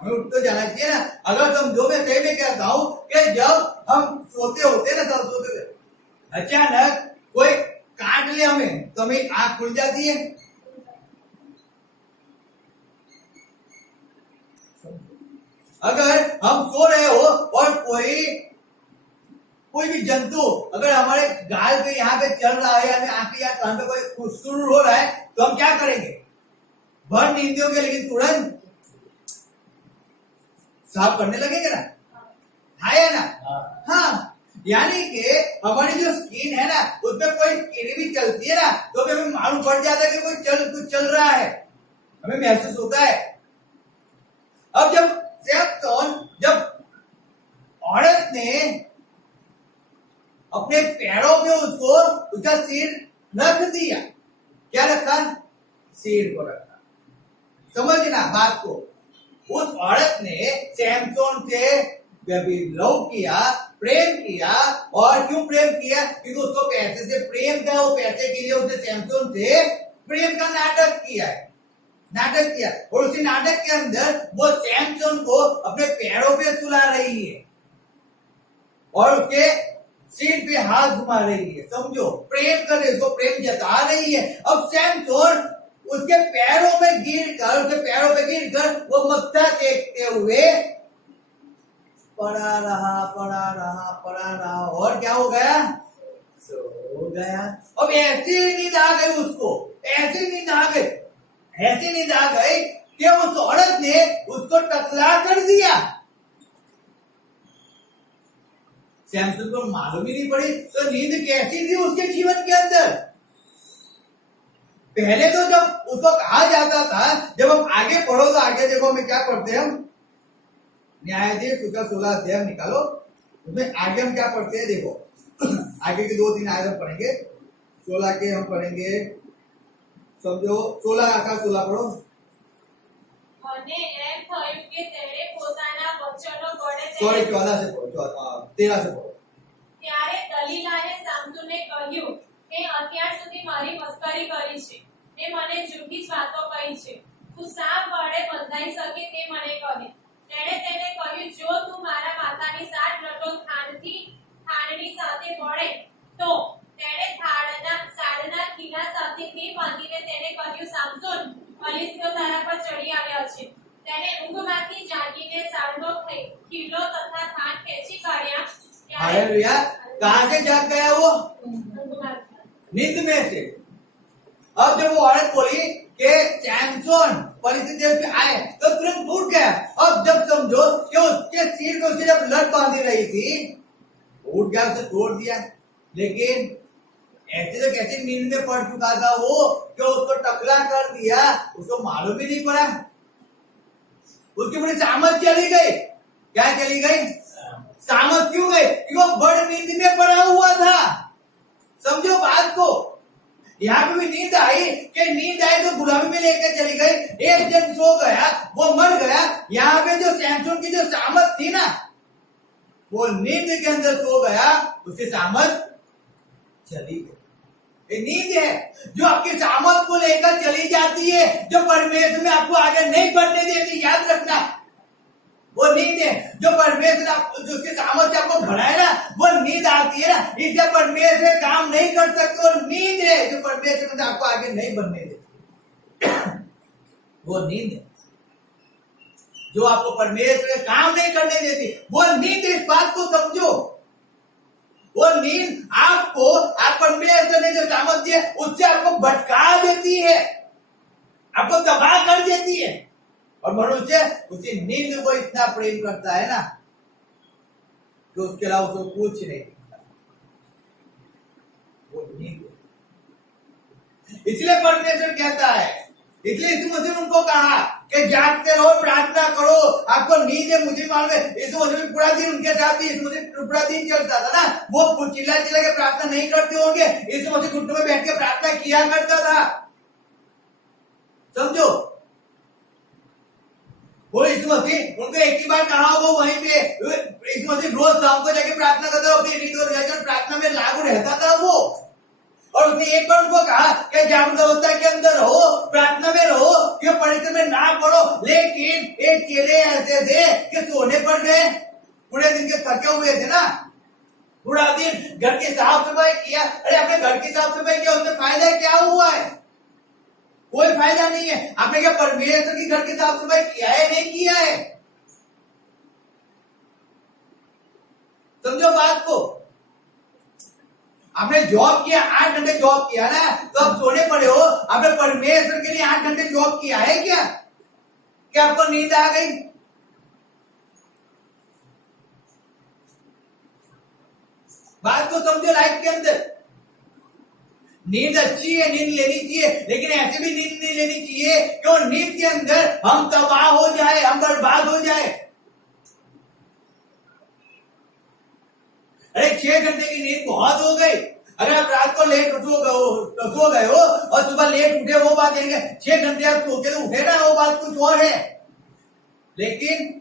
हमें उठ तो जाना चाहिए ना। अगर समझो मैं सही में कहता हूं कि जब हम सोते होते ना, सब सोते हुए अचानक कोई काट ले हमें तो हमें आंख खुल जाती है। अगर हम सो रहे हो और कोई भी जंतु अगर हमारे गाल पे यहाँ पे चल रहा है या फिर आंख या कान पे कोई शुरू हो रहा है तो हम क्या करेंगे? भर नींद होंगे लेकिन तुरंत साफ करने लगेंगे ना, है या ना? हाँ, यानी कि हमारी जो स्किन है ना उसमें कोई कीड़ी भी चलती है ना तो हमें मालूम पड़ जाता है कि कुछ चल रहा है, हमें महसूस होता है। अब जब औरत ने अपने पैरों में उसका सिर रख दिया, क्या रखा? सिर को रखा। समझना बात को। उस औरत ने सैमसोन से लव किया, प्रेम किया। और क्यों प्रेम किया? क्योंकि उसको पैसे से प्रेम था, वो पैसे के लिए उसने सैमसोन से प्रेम का नाटक किया और उसी नाटक के अंदर वो सैमसोन को अपने पैरों पे सुला रही है और उसके सिर पे हाथ घुमा रही है। समझो, प्रेम कर रही है, उसको प्रेम जता रही है। अब सैमसोन उसके पैरों पे गिर कर वो मत्था टेकते हुए पड़ा रहा और क्या हो गया? सो गया। अब ऐसी नींद आ गई उसको, ऐसी नींद आ गई कि उस औरत ने उसको टकला कर दिया। सैमसोन को मालूम ही नहीं पड़ी तो नींद कैसी थी उसके जीवन के अंदर। पहले तो जब उसको कहा जाता था, जब हम आगे पढ़ो तो आगे देखो हमें क्या पढ़ते हैं हम, न्यायाधीश 16 अध्याय निकालो, उसमें आगे हम क्या पढ़ते हैं देखो। आगे के 2-3 आयत हम पढ़ेंगे, 16 के हम पढ़ेंगे, समझो 16 का 16 पढ़ो। અને એમ થયું કે તેણે પોતાના વચનો વડે सॉरी 14 से पढ़ो, 13 से पढ़ो। ત્યારે દલીલાએ સામસોનને કહ્યું કે અત્યાર સુધી મારી મસ્કરી કરી છે ને મને જૂઠી જ વાતો કહી છે, તું શા વડે બંધાઈ શકે તે મને કહે। તેણે તેને કહ્યું, જો તું મારા માતાની સાત લટો થાળની સાથે મળે તો તેણે સાડના ખીલા સાથે તે બાંધીને તેને કહ્યું, સામસોન, ફલિસ્તીઓ તારા પર ચડી આવ્યા છે। તેને ઊંઘમાંથી જાગીને સાડનો ખીલો તથા થાળ ખેંચી કાઢ્યા। हालेलुया। कहां से जाग गया वो? ઊંઘમાંથી। नींद में से। अब जब वो औरत बोली कि सैमसोन परिस्थिति पे आए तो तुरंत उठ गया। अब जब समझो कि उसके सिर को उसने जब लट बांधी रही थी, उठ गया, उसे तोड़ दिया। लेकिन ऐसे तो कैसे नींद में पड़ चुका था वो कि उसको टकला कर दिया, उसको मालूम ही नहीं पड़ा। उसकी पूरी सामत चली गई। क्या चली गई? सामत क्यों गई? क्योंकि वो बड़ नींद में पड़ा हुआ था। समझो बात को। यहाँ पे भी नींद आई तो गुलामी में लेकर चली गई। एक जन सो गया, वो मर गया। यहाँ पे जो सैमसोन की जो सामत थी ना, वो नींद के अंदर सो गया, उसकी सामत चली गई। ये नींद है जो आपकी सामत को लेकर चली जाती है, जो परमेश्वर में आपको आगे नहीं बढ़ने देती। याद रखना, वो नींद है जो परमेश्वर जो उसके सामत से आपको बढ़ाए ना, वो नींद आती है ना, इससे परमेश्वर काम नहीं कर सकते। और नींद है जो परमेश्वर में आपको आगे नहीं बढ़ने देती। वो नींद है जो आपको परमेश्वर काम नहीं करने देती। वो नींद, इस बात को समझो। वो नींद आपको आप परमेश्वर ने जो सामर्थ्य है उससे आपको भटका देती है, आपको तबाह कर देती है। और मनुष्य उसी नींद को इतना प्रेम करता है ना कि उसके अलावा उसको कुछ नहीं दिखता। वो नींद, इसलिए परमेश्वर कहता है, इसलिए यीशु मसीह ने उनको कहा कि जागते रहो, प्रार्थना करो, आपको नींद है मुझे मालूम है। यीशु मसीह पूरा दिन उनके साथ भी, यीशु मसीह पूरा दिन चलता था ना, वो चिल्ला के प्रार्थना नहीं करते होंगे। यीशु मसीह घुटनों में बैठ के प्रार्थना किया करता था। समझो, वो यीशु मसीह उनको एक ही बार कहा होगा वहीं पे, यीशु मसीह रोज शाम को जाके प्रार्थना करता था, अपनी रीत और प्रार्थना में लागू रहता था वो। उसने एक बार उनको कहा कि जागृत अवस्था के अंदर रहो, प्रार्थना में रहो, क्यों परिचय में ना पढ़ो, लेकिन एक चेले ऐसे थे कि सोने पड़ गए, पूरे दिन के थके हुए थे ना, पूरा दिन घर की साफ सफाई किया। अरे आपने घर की साफ सफाई किया, उसमें फायदा क्या हुआ है? कोई फायदा नहीं है। आपने क्या परमेश्वर की घर की साफ सफाई किया है, नहीं किया है? समझो बात को। आपने जॉब किया, 8 घंटे जॉब किया ना, तो आप सोने पड़े हो। आपने परमेश्वर के लिए 8 घंटे जॉब किया है क्या आपको नींद आ गई? बात को समझो। लाइफ के अंदर नींद अच्छी है, नींद लेनी चाहिए, लेकिन ऐसे भी नींद नहीं लेनी चाहिए क्यों नींद के अंदर हम तबाह हो जाए, हम बर्बाद हो जाए। अरे 6 घंटे की नींद बहुत हो गई। अगर आप रात को लेट सो गए हो और सुबह लेट उठे, वो बात है। 6 घंटे आप सो के उठे ना, वो बात कुछ और है। लेकिन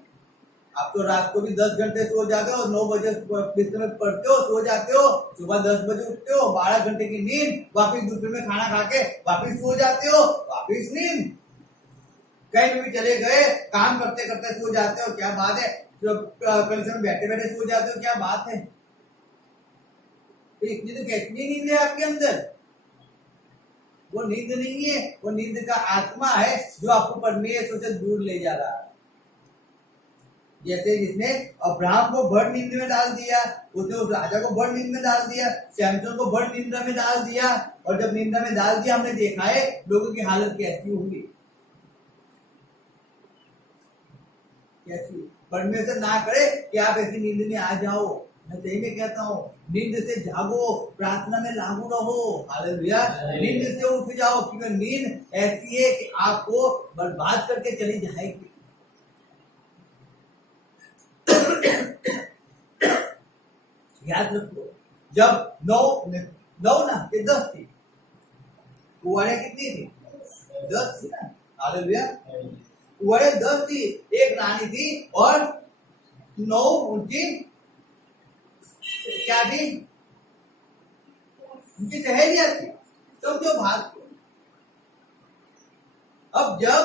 आप तो रात को भी 10 घंटे सो जाते हो, 9 बजे बिस्तर में पढ़ते हो, सो जाते हो, सुबह 10 बजे उठते हो, 12 घंटे की नींद, वापिस दोपहर में खाना खा के वापिस सो जाते हो, वापिस नींद। कहीं भी चले गए, काम करते करते सो जाते हो, क्या बात है। कल से बैठे बैठे सो जाते हो, क्या बात है। इतनी तो कितनी नींद है आपके अंदर? वो नींद नहीं है, वो नींद का आत्मा है जो आपको परमेश्वर से दूर ले जा रहा है। जैसे जिसने अब्राहम को भर नींद में डाल दिया, उसने उस राजा को भर नींद में डाल दिया, सैमसन को भर निंदा में डाल दिया। और जब निंदा में डाल दिया, हमने देखा है लोगों की हालत कैसी होगी, कैसी। परमेश्वर ना करे कि आप ऐसी नींद में आ जाओ। मैं सही में कहता हूँ, नींद से जागो, प्रार्थना में लागू रहो। हालेलुया। नींद से उठ जाओ, क्योंकि नींद ऐसी है कि आपको बर्बाद करके चली जाएगी। याद रखो, जब 9 ना 10 थी, कुआरें कितनी थी? 10 थी ना। हालेलुया। कुआरें 10 थी, एक रानी थी और 9 उनकी क्या थी? उनकी सहेलियां थी। समझो बात को। अब जब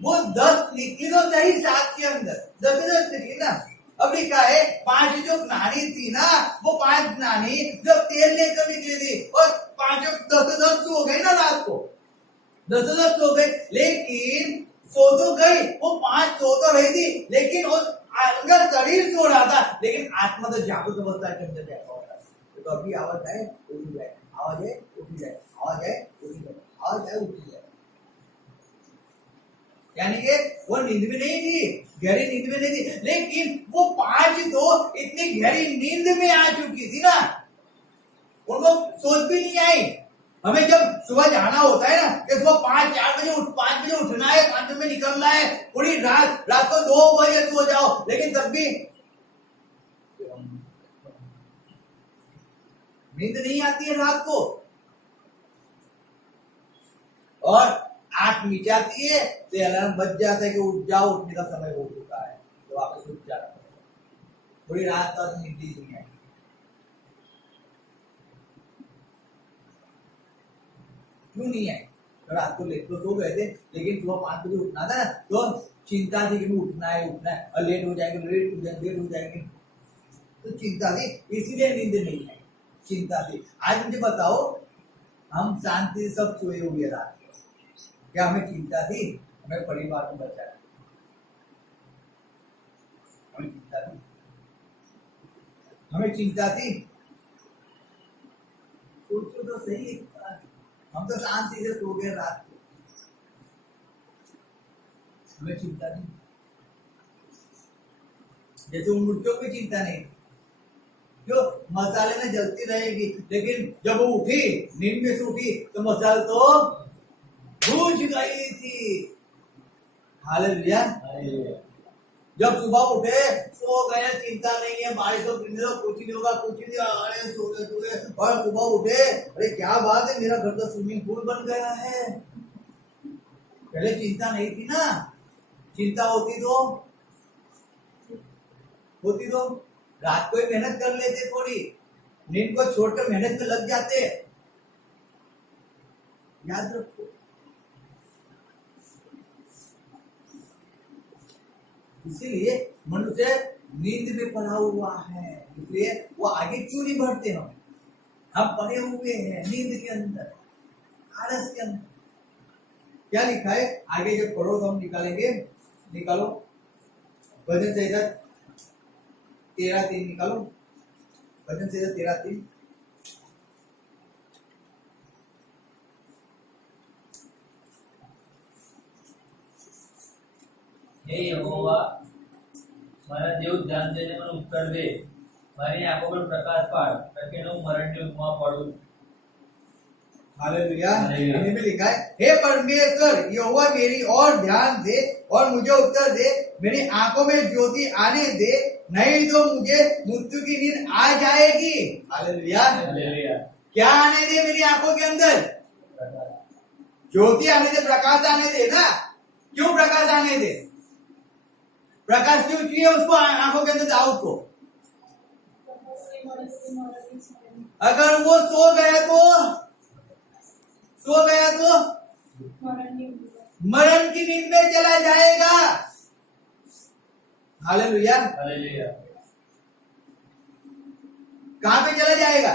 वो 10 निकली तो सही, 7 के अंदर 10 निकली ना। अब लिखा है 5 जो नानी थी ना, वो 5 नानी जब तेल लेकर निकली थी, और 5 10 हो गई ना रात को, 10 हो गई, लेकिन सो तो गई, वो 5 सो तो रही थी, लेकिन अगर शरीर सो रहा था, लेकिन आत्मा तो जागृत अवस्था के अंदर बैठा होता है। तो अभी आवाज आए उठी जाए, आवाज है उठी जाए, आवाज है उठी जाए, आवाज है उठी जाए। यानी कि वो नींद में नहीं थी, गहरी नींद में नहीं थी, लेकिन वो 5 तो इतनी गहरी नींद में आ चुकी थी ना, उनको सोच भी नहीं आई। हमें जब सुबह जाना होता है ना, कि सुबह 5 बजे उठना है, 5 बजे निकलना है, पूरी रात को 2 बजे सो जाओ, लेकिन तब भी नींद नहीं आती है रात को, और आंख मिचाती है तो अलार्म बज जाता है कि उठ जाओ, उठने का समय हो चुका है, तो वापस उठ जाना पड़ेगा। पूरी रात तक नींद नहीं है। क्यों नहीं है? तो रात को लेट तो सो गए थे, लेकिन सुबह 5 बजे उठना था, तो चिंता थी कि उठना है, और लेट हो जाएंगे, तो चिंता थी, इसीलिए नींद नहीं है, चिंता थी। आज मुझे बताओ, हम शांति से सब सोए हुए रात को, क्या हमें चिंता थी? हमें परिवार को बचाया, हमें चिंता थी। सोचो तो सही, हम तो शांति से सो गए रात को, हमें चिंता नहीं। जैसे उन मुर्गियों की चिंता नहीं, क्यों? मसाले में जलती रहेगी, लेकिन जब वो उठी, नींद में से उठी, तो मसाला तो बुझ गई थी। हालेलुया। जब सुबह उठे, सो गए, चिंता नहीं है, बारिश हो कुछ नहीं होगा, कुछ नहीं, अरे सो गए, और सुबह उठे, अरे क्या बात है, मेरा घर तो स्विमिंग पूल बन गया है। पहले चिंता नहीं थी ना, चिंता होती तो रात को ही मेहनत कर लेते, थोड़ी नींद को छोड़कर मेहनत में लग जाते। याद रखो। इसीलिए मनुष्य नींद में पड़ा हुआ है, इसलिए वो आगे क्यों नहीं बढ़ते। हम पड़े हुए हैं नींद के अंदर, आलस के अंदर। क्या लिखा है आगे जब पढ़ो तो हम निकालेंगे। निकालो भजन संहिता 13:3 निकालो। भजन संहिता 13:3। हे यहोवा, મારા દેવ ધ્યાન દેને મને ઉત્તર દે, મારી આંખો પર પ્રકાશ પાડ, તાકે હું મરણની ઊંઘમાં પડું। हालेलुया। हालेलुया। हिंदी में लिखा है, हे परमेश्वर यहोवा मेरी ओर ध्यान दे और मुझे उत्तर दे, मेरी आंखों में ज्योति आने दे, नहीं तो मुझे मृत्यु की नींद आ जाएगी। हालेलुया। हालेलुया। क्या आने दे मेरी आंखों के अंदर? ज्योति आने दे, प्रकाश आने दे ना। क्यों प्रकाश आने दे? प्रकाश क्यों चाहिए उसको आंखों के अंदर? दाऊद को अगर वो सो गया तो मरण की नींद में चला जाएगा। हालेलुया। हालेलुया। कहां पे चला जाएगा?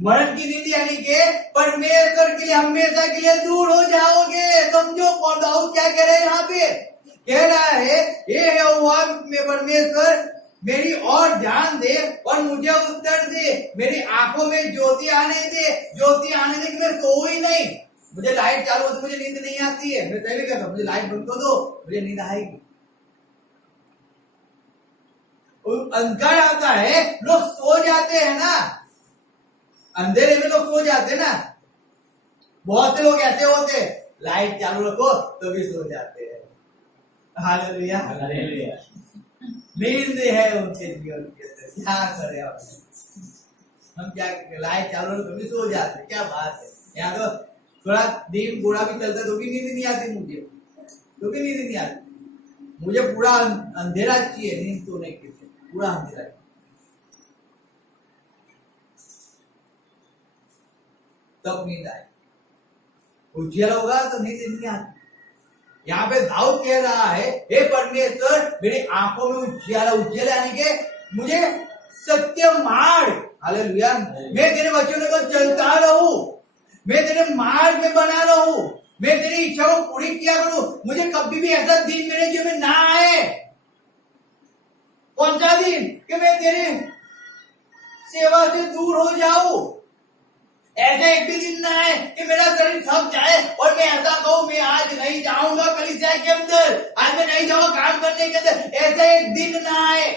मरण की नींद यानी के परमेश्वर के लिए हमेशा के लिए दूर हो जाओगे। समझो कौन दाऊद क्या कह रहे हैं यहाँ पे? कह रहा है ये यहोवा में परमेश्वर मेरी ओर ध्यान दे और मुझे उत्तर दे, मेरी आंखों में ज्योति आने दे। ज्योति आने दे कि मैं सोऊं ही नहीं। मुझे लाइट चालू हो तो मुझे नींद नहीं आती है। मैं पहले कहता हूं मुझे लाइट बंद कर दो, मुझे नींद आएगी। अंधकार आता है, लोग सो जाते हैं ना, अंधेरे में लोग सो जाते हैं ना। बहुत से लोग ऐसे होते हैं लाइट चालू रखो तो भी सो जाते हैं। हालेलुया। हालेलुया। नींद है उनके जीवन के अंदर, क्या करें हम क्या लाइट चालू रखो तो भी सो जाते हैं। क्या बात है। यहाँ तो थोड़ा नींद बुरा भी चलता है तो भी नींद नहीं आती मुझे, तो भी नींद नहीं आती मुझे। पूरा अंधेरा चाहिए नींद सोने के लिए, पूरा अंधेरा। तब नींद आए। उजियाला होगा तो नींद नहीं आती। यहाँ पे दाऊद कह रहा है हे परमेश्वर मेरी आंखों में उजियाला, उजियाला यानी के मुझे सत्य मार्ग। हालेलुया। मैं तेरे वचनों को चलता रहूं, मैं तेरे मार्ग में बना रहूं, मैं तेरी इच्छा को पूरी किया करूं। मुझे कभी भी ऐसा दिन मेरे जीवन में ना आए। कौन सा दिन? कि मैं तेरे सेवा से दूर हो जाऊं। ऐसा एक भी दिन ना है कि मेरा शरीर थक जाए और मैं ऐसा कहूं मैं आज नहीं जाऊंगा कलीसिया के अंदर, आज मैं नहीं जाऊंगा काम करने के अंदर। ऐसा एक दिन ना आए,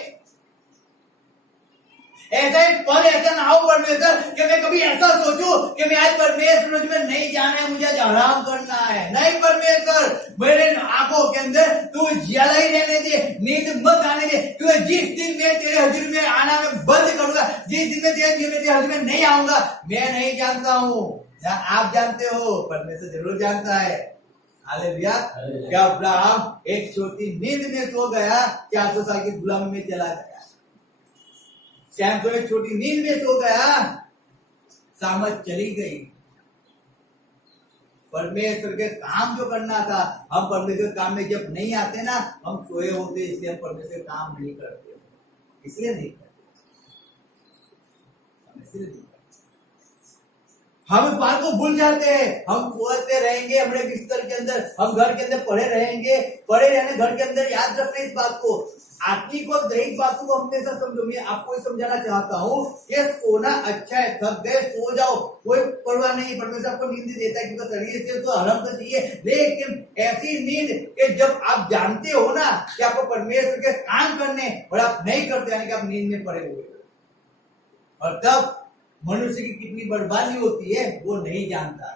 ऐसा एक पल ऐसा ना हो परमेश्वर कि मैं कभी ऐसा सोचूं कि मैं आज परमेश्वर में नहीं जाना है, मुझे आज आराम करना है। नहीं परमेश्वर, मेरे आंखों के अंदर तू जियाला ही रहने दे, नींद मत आने दे। क्योंकि जिस दिन मैं तेरे हजूर में आना मैं बंद करूंगा, जिस दिन मैं तेरे हजूर में नहीं आऊंगा, मैं नहीं जानता हूँ। आप जानते हो, परमेश्वर जरूर जानता है। हालेलुया। क्या अब्राहम एक छोटी नींद में सो गया, 400 साल की गुलामी में चला गया। सैमसन एक छोटी नींद में सो गया, सामत चली गई। परमेश्वर के काम जो करना था, हम परमेश्वर काम में जब नहीं आते ना, हम सोए होते, इसलिए हम परमेश्वर काम नहीं करते, इसलिए नहीं करते। हम इस बात को भूल जाते हैं। हम सोते रहेंगे अपने बिस्तर के अंदर, हम घर के अंदर पड़े रहेंगे, पड़े रहने घर के अंदर। याद रखना इस बात को, आत्मिक और दैहिक बातों को हमेशा समझो। मैं आपको समझाना चाहता हूँ कि सोना अच्छा है, थक गए सो जाओ, कोई परवाह नहीं। परमेश्वर आपको नींद देता है क्योंकि शरीर से तो आराम तो चाहिए, लेकिन ऐसी नींद कि जब आप जानते हो ना कि आपको परमेश्वर के काम करने और आप नहीं करते, यानी कि आप नींद में पड़े हुए, और तब मनुष्य की कितनी बर्बादी होती है वो नहीं जानता।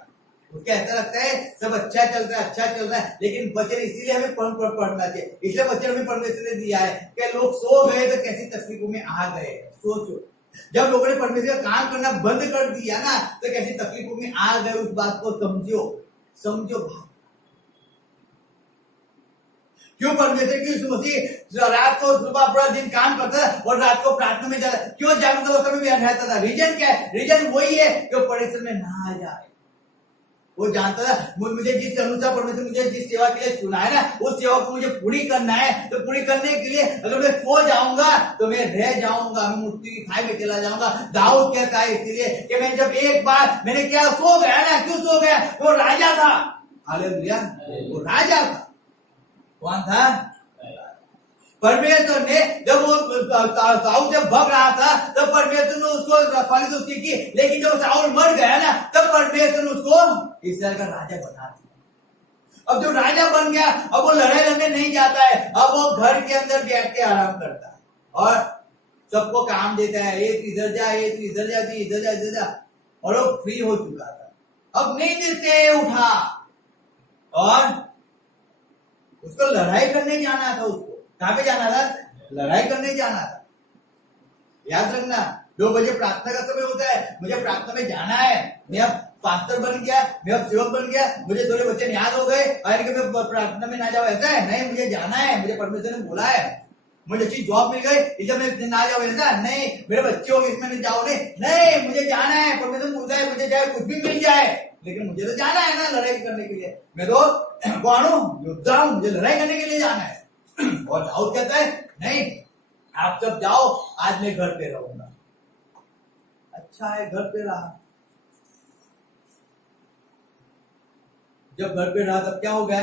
उसको ऐसा लगता है सब अच्छा चल रहा है, लेकिन वचन इसीलिए हमें पढ़ना चाहिए। इसलिए वचन हमें परमेश्वर ने दिया है कि लोग सो गए तो कैसी तकलीफों में आ गए। सोचो, जब लोगों ने परमेश्वर का काम करना बंद कर दिया ना, तो कैसी तकलीफों में आ गए। उस बात को समझो भाई। क्यों परमेश्वर की यीशु मसीह रात को सुबह पूरा दिन काम करता था और रात को प्रार्थना में जाता, क्यों जागृत अवस्था में रहता था? रीजन क्या है? रीजन वही है कि परेशान में ना आ जाए। वो जानता था मुझे जिस अनुसार परमेश्वर मुझे जिस सेवा के लिए चुना है ना, उस सेवा को मुझे पूरी करना है। तो पूरी करने के लिए अगर मैं सो जाऊंगा तो मैं रह जाऊंगा, मैं मृत्यु की खाई में चला जाऊंगा। दाऊद कहता है इसलिए कि मैं जब एक बार मैंने क्या सो गया ना, क्यों सो गया? वो राजा था, हालेलुया, वो राजा था। कौन था? परमेश्वर ने जब वो साउल जब भग रहा था तब परमेश्वर ने उसको रखवाली तो उसकी की, लेकिन जब साउल मर गया ना तब परमेश्वर ने उसको इस्राएल का राजा बना दिया। अब जो राजा बन गया, अब वो लड़ाई लड़ने नहीं जाता है, अब वो घर के अंदर बैठ के आराम करता है और सबको काम देता है, एक इधर जा, एक इधर जा, इधर जा, इधर जा, और वो फ्री हो चुका था। अब नींद से उठा और उसको लड़ाई करने जाना था। उसको कहां पे जाना था? लड़ाई करने जाना था। याद रखना, 2 बजे प्रार्थना का समय होता है, मुझे प्रार्थना में जाना है। मैं अब पास्टर बन गया, मैं अब सेवक बन गया, मुझे थोड़े वचन याद हो गए और मैं प्रार्थना में ना जाओ, ऐसा है नहीं, मुझे जाना है, मुझे परमेश्वर ने बोला है। मुझे अच्छी जॉब मिल गई इसलिए मैं ना जाओ, ऐसा नहीं, मेरे बच्चे हो गए इसमें नहीं जाओ, नहीं, मुझे जाना है। परमेश्वर ने बोला है मुझे चाहे कुछ भी मिल जाए, लेकिन मुझे तो जाना है ना लड़ाई करने के लिए। मैं तो कौन हूं? योद्धा हूं, मुझे लड़ाई करने के लिए जाना है। और दाऊद कहता है नहीं, आप सब जाओ, आज मैं घर पे रहूंगा। अच्छा है, घर पे रहा। जब घर पे रहा तब क्या हो गया?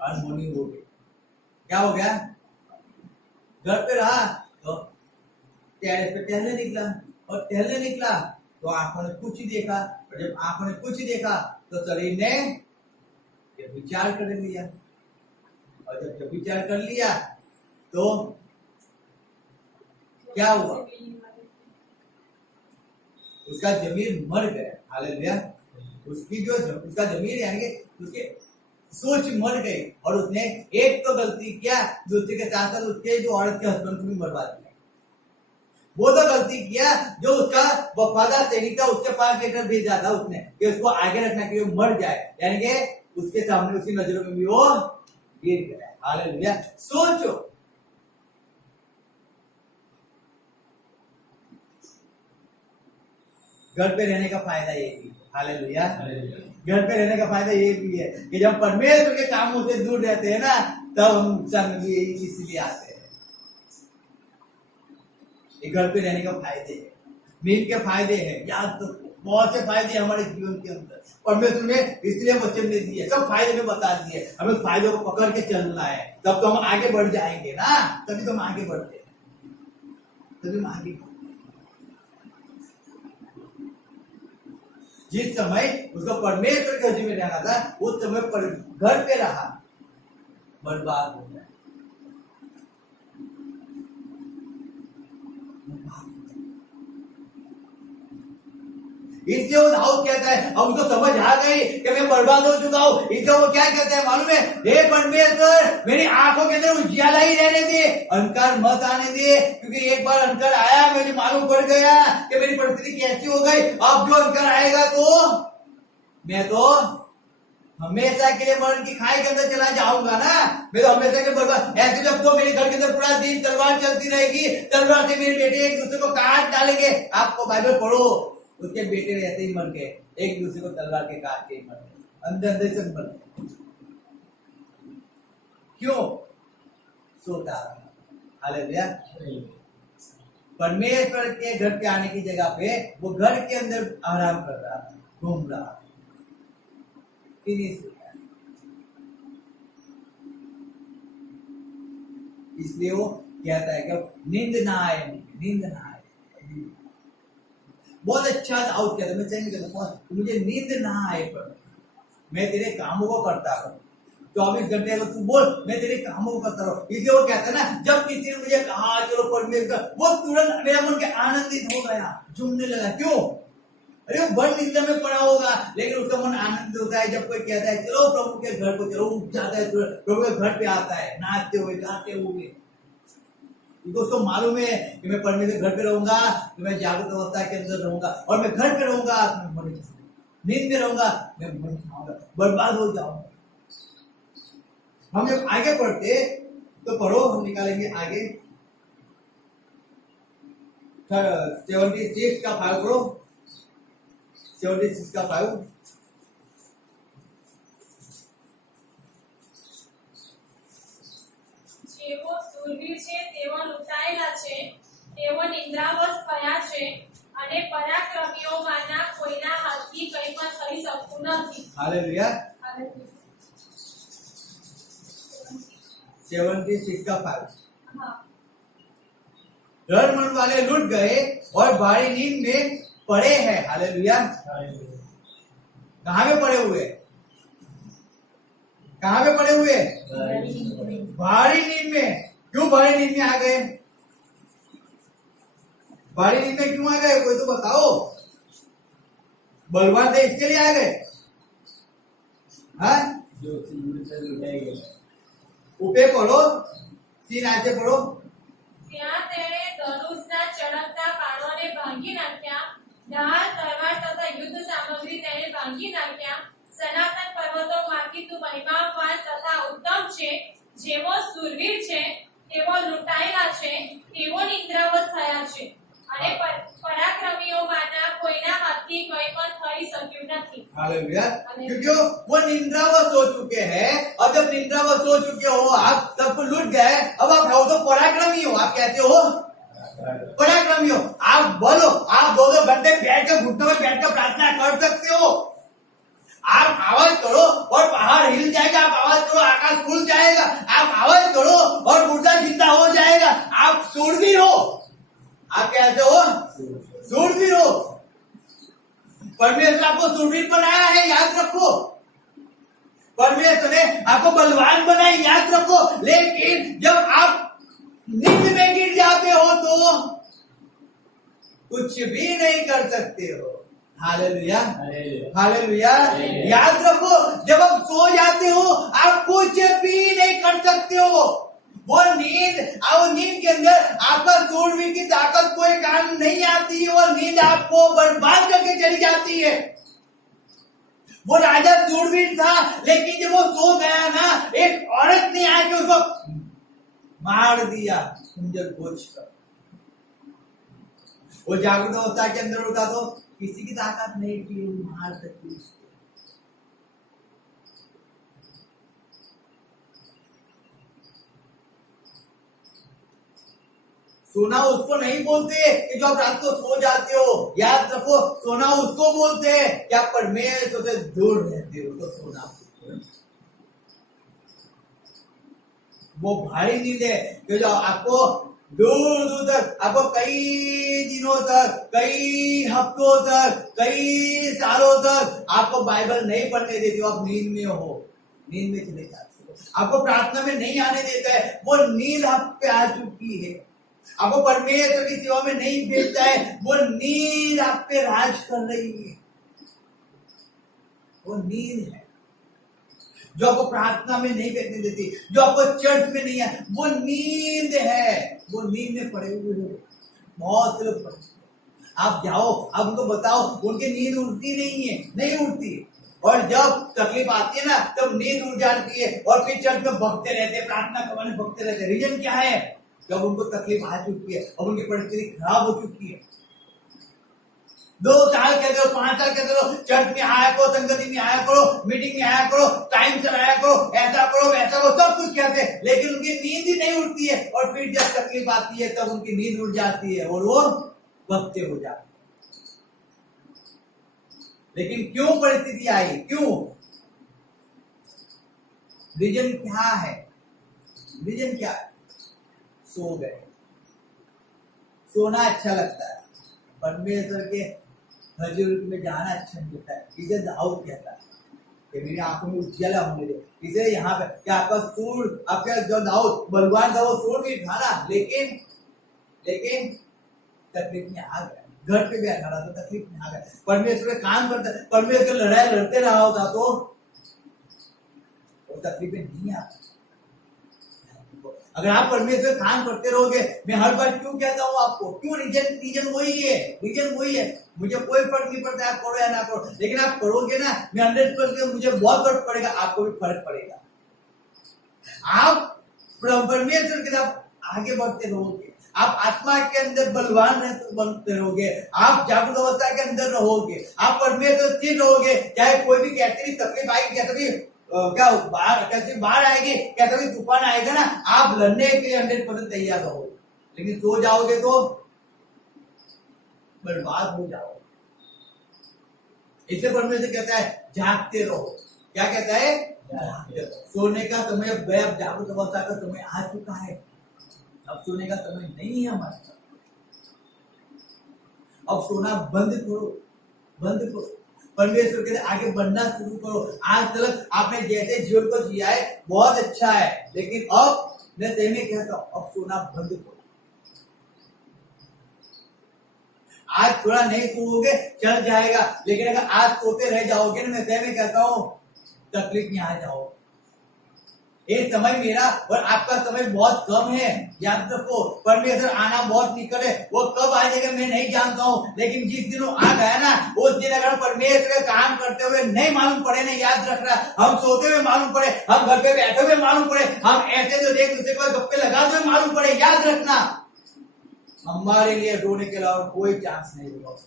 अनहोनी हो गई। क्या हो गया? घर पे रहा तो टेरेस पे टहलने निकला, और टहलने निकला तो आंखों ने कुछ ही देखा, और जब आंखों ने कुछ ही देखा तो शरीर ने विचार कर लिया, और जब विचार कर लिया तो क्या हुआ? उसका जमीर मर गया। हालेलुया। उसकी जो उसका जमीर यानी कि उसके सोच मर गई, और उसने एक तो गलती किया, दूसरे के साथ साथ उसके जो औरत के हस्बैंड को भी बर्बाद किया। वो तो गलती किया जो उसका वफादार सैनिक था, उसके पास लेकर भेजा था उसने कि उसको आगे रखना कि वो मर जाए, यानी कि उसके सामने उसकी नजरों में भी वो गिर गया। हालेलुया। सोचो, घर पे रहने का फायदा ये भी, हालेलुया, घर पे रहने का फायदा ये भी है कि जब परमेश्वर के कामों से दूर रहते हैं ना, तब हम नुकसान इसलिए आते हैं। ये घर पे रहने का फायदे है, नींद के फायदे हैं, याद तो बहुत से फायदे हमारे जीवन के अंदर परमेश्वर ने इसलिए वचन दे दिए, सब फायदे में बता दिए। हमें फायदों को पकड़ के चलना है, तब तो हम आगे बढ़ जाएंगे ना, तभी तो हम आगे बढ़ते हैं, तभी हम आगे बढ़ते। जिस समय उसको परमेश्वर के हज़ूर में रहना था, उस समय पर घर पे रहा, बर्बाद हो गया। इसलिए वो दाऊद कहता है, अब उनको समझ आ गई कि मैं बर्बाद हो चुका हूं, इसलिए वो क्या कहता है मालूम है? हे परमेश्वर, मेरी आंखों के अंदर उजियाला ही रहने दे, अंधकार मत आने दे, क्योंकि एक बार अंधकार आया, मुझे मालूम पड़ गया कि मेरी परिस्थिति कैसी हो गई। अब जो अंधकार आएगा तो मैं तो हमेशा के लिए मरण की खाई के अंदर चला जाऊंगा ना, मैं तो हमेशा के बर्बाद। ऐसे जब तो मेरे घर के अंदर पूरा दिन तलवार चलती रहेगी, तलवार से मेरे बेटे एक दूसरे को काट डालेंगे। आपको बाइबल पढ़ो, उसके बेटे ऐसे ही मर गए, एक दूसरे को तलवार के काट के मर गए, अंदर अंदर से मर गए। क्यों? सोता रहा। हालेलुया। परमेश्वर के घर पे आने की जगह पे वो घर के अंदर आराम कर रहा था, घूम रहा था, फिनिश हो गया। इसलिए वो कहता है कि नींद ना आए, नींद ना आए। बहुत अच्छा दाऊद कहता है, मैं चाहिए कहता मुझे नींद ना आए, पर मैं तेरे कामों को करता रहूं। 24 घंटे अगर तू बोल, मैं तेरे कामों को करता रहूं। इसलिए वो कहता है ना, जब किसी ने मुझे कहा चलो परमेश्वर, वो तुरंत मेरा मन के आनंदित हो गया, झूमने लगा। क्यों? अरे वो बड़ निंदा में पड़ा होगा, लेकिन उसका मन आनंदित होता है जब कोई कहता है चलो प्रभु के घर को चलो, उठ जाता है, प्रभु के घर पे आता है, नाचते हुए गाते हुए। उसको मालूम है कि मैं परमेश्वर घर पे रहूंगा तो मैं जागृत अवस्था के अंदर रहूंगा, और मैं घर पे रहूंगा तो मैं मर जाऊंगा, नींद में रहूंगा मैं मर जाऊंगा, बर्बाद हो जाऊंगा। हम जब आगे पढ़ते तो पढ़ो, हम निकालेंगे आगे 76 का 5 पढ़ो, 76 का 5। જેવો શૂરવીર છે તેવો લૂંટાયેલા છે, તેઓ નિંદ્રાવશ થયા છે, અને પરાક્રમીઓમાંના કોઈના હાથથી કંઈ પણ થઈ શકતું નથી. हालेलुया. 76 का 5. હા. रण मन वाले लुट गए और भारी नींद में पड़े हैं. हालेलुया. कहाँ पे पड़े हुए? कहाँ पे पड़े हुए? भारी नींद में. क्यों भारी नींद में आ गए? भारी नींद में क्यों आ गए? कोई तो बताओ. बलवान थे इसके लिए आ गए? हाँ? ऊपे पढ़ो, 3 आयतें पढ़ो. ત્યાં તેણે ધનુષના ચળકતા બાણોને ભાંગી નાખ્યા, ઢાલ, તલવાર તથા યુદ્ધ સામગ્રી તેણે ભાંગી નાખ્યા. સનાતન પર્વતોમાંથી તું મહિમાવાન તથા ઉત્તમ છે, જેવો શૂરવીર છે તેવો લૂંટાયેલા છે, તેઓ નિંદ્રાવશ થયા છે, અને પરાક્રમીઓમાંના કોઈના હાથથી કંઈ પણ થઈ શક્યું નથી. हालेलुया. क्योंकि वो निंद्रावश हो चुके हैं, और जब निंद्रावश हो चुके हो, आप सब कुछ लूट गए, अब आप हो तो पराक्रमी हो. आप कहते हो पराक्रमी हो. आप बोलो, आप 2-2 घंटे बैठ कर घुटनों में बैठ कर प्रार्थना कर सकते हो. आप आवाज करो और पहाड़ हिल जाएगा. आप आवाज करो, आकाश खुल जाएगा. आप आवाज करो और मुर्दा जिंदा हो जाएगा. आप शूरवीर हो. आप कहते हो शूरवीर हो. परमेश्वर आपको शूरवीर बनाया है, याद रखो. परमेश्वर ने आपको बलवान बनाया, याद रखो. लेकिन जब आप नींद में गिर जाते हो तो कुछ भी नहीं कर सकते हो. हालेलुया. हालेलुया. याद रखो, जब आप सो जाते हो आप कुछ भी नहीं कर सकते हो. वो नींद के अंदर आपका शूरवीर की ताकत कोई काम नहीं आती है. वो नींद आपको बर्बाद करके चली जाती है. वो राजा शूरवीर था, लेकिन जब वो सो गया ना, एक औरत ने आके उसको मार दिया खंजर खोज कर. वो जागृत अवस्था के अंदर होता तो किसी की ताकत नहीं थी मार सकती उसको. सोना उसको नहीं बोलते कि जो आप रात को सो जाते हो. याद रखो, सोना उसको बोलते हैं कि आप परमेश्वर से दूर रहते हो तो सोना. वो भारी नींद है कि जो आपको दूर दूर तक, आपको कई दिनों तक, कई हफ्तों तक, कई सालों तक आपको बाइबल नहीं पढ़ने देती हो. आप नींद में हो, नींद में चले जाते हो. आपको प्रार्थना में नहीं आने देता है. वो नींद आप पे आ चुकी है. आपको परमेश्वर की सेवा में नहीं भेजता है. वो नींद आप पे राज कर रही है. वो नींद है जो आपको प्रार्थना में नहीं बैठने देती, जो आपको चर्च में नहीं है. वो नींद है. वो नींद में पड़े हुए हो बहुत लोग. आप जाओ, आप उनको बताओ, उनकी नींद उड़ती नहीं है, नहीं उड़ती. और जब तकलीफ आती है ना, तब नींद उड़ जाती है और फिर चर्च में भगते रहते, प्रार्थना करवाने भगते रहते. रीजन क्या है? जब उनको तकलीफ आ चुकी है और उनकी परिस्थिति खराब हो चुकी है. 2 साल कहते हो, 5 साल कहते हो, चर्च में आया करो, संगति में आया करो, मीटिंग में आया करो, टाइम से आया करो, ऐसा करो वैसा करो, सब कुछ कहते हैं, लेकिन उनकी नींद ही नहीं उड़ती है. और फिर जब तकलीफ आती है तब उनकी नींद उड़ जाती है और वो भक्ते हो जाते हैं. लेकिन क्यों परिस्थिति आई? क्यों? रीजन क्या है? रीजन क्या है? सो गए. सोना अच्छा लगता है, परमेश्वर के हजूर में जाना अच्छा नहीं लगता है. इसे दाऊद कहता है कि मेरी आंखों में उजाला होने दे. इसे यहाँ पे क्या आपका सूर, आपका जो दाऊद बलवान था वो सूर भी था ना, लेकिन तकलीफ में आ गया. घर पे बैठा रहा तो तकलीफ में आ गया. परमेश्वर का काम करता, परमेश्वर लड़ाई लड़ते रहा होता तो वो तकलीफें नहीं आती. अगर आप परमेश्वर काम करते रहोगे, मैं हर बार क्यों कहता हूँ आपको, क्यों? रीजन वही है. रीजन वही है. मुझे कोई फर्क नहीं पड़ता आप करो या ना करो, लेकिन आप करोगे ना, मैं 100% मुझे बहुत फर्क पड़ेगा, आपको भी फर्क पड़ेगा. आप परमेश्वर के साथ आगे बढ़ते रहोगे, आप आत्मा के अंदर बलवान बनते रहोगे, आप जागृत अवस्था के अंदर रहोगे, आप परमेश्वर स्थिर रहोगे. चाहे कोई भी कैसी भी तकलीफ आएगी, कैसे भी क्या बाढ़ कैसे बाढ़ आएगी, कैसा भी तूफान आएगा ना, आप लड़ने के लिए 100% तैयार रहो, लेकिन सो जाओगे तो बर्बाद हो जाओगे। इसलिए परमेश्वर कहता है जागते रहो। क्या कहता है? जागते रहो। सोने का समय जागृत अवस्था का समय आ चुका है, अब सोने का समय नहीं है हमारे पास। अब सोना बंद करो, बंद करो, परमेश्वर के लिए आगे बढ़ना शुरू करो। आज तक आपने जैसे जीवन को जिया है बहुत अच्छा है, लेकिन अब मैं सही में कहता हूं, अब सोना बंद करो। आज थोड़ा नहीं सोओगे चल जाएगा, लेकिन अगर आज सोते रह जाओगे ना, मैं सही में कहता हूं तकलीफ में आ जाओ। ये समय मेरा और आपका समय बहुत कम है, याद रखो। परमेश्वर आना बहुत निकट है, वो कब आ जाएगा मैं नहीं जानता हूँ, लेकिन जिस दिन वो आ गया ना, उस दिन अगर परमेश्वर का काम करते हुए नहीं मालूम पड़े ना, याद रखना, हम सोते हुए मालूम पड़े, हम घर पे बैठे हुए मालूम पड़े, हम ऐसे जो एक दूसरे को गप्पे लगाते हुए मालूम पड़े, याद रखना हमारे लिए रोने के अलावा कोई चांस नहीं होगा।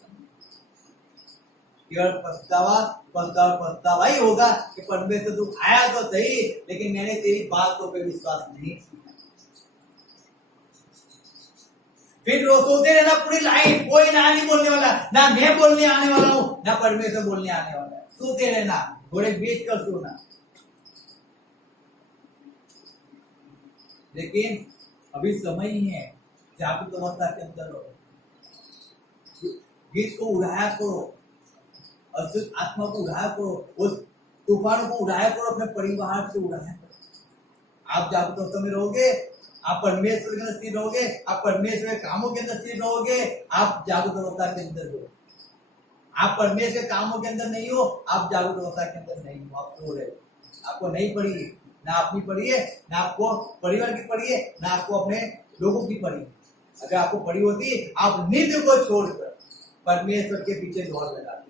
केवल पछतावा ही होगा कि परमेश्वर तू आया तो सही, लेकिन मैंने तेरी बातों पे विश्वास नहीं किया। फिर सोते रहना पूरी लाइन, कोई ना नहीं बोलने वाला, ना मैं बोलने आने वाला हूँ, ना परमेश्वर बोलने आने वाला है। सोते रहना, थोड़े बीच कर सोना। लेकिन अभी समय ही है, जागृत अवस्था के अंदर रहो, गीत को उड़ाया करो, अशुद्ध आत्मा को उड़ाया करो, उस तूफानों को उड़ाया करो, अपने परिवार से उड़ाया करो। आप जागृत अवस्था में रहोगे, आप परमेश्वर के अंदर स्थिर रहोगे, आप परमेश्वर के कामों के अंदर स्थिर रहोगे, आप जागृत अवस्था के अंदर हो। आप परमेश्वर के कामों के अंदर नहीं हो, आप जागृत अवस्था के अंदर नहीं हो, आप सो रहे हो। आपको नहीं पड़ी, ना अपनी पड़ी है, ना आपको परिवार की पड़ी है, ना आपको अपने लोगों की पड़ी। अगर आपको पड़ी होती, आप नींद को छोड़कर परमेश्वर के पीछे दौड़ लगाते।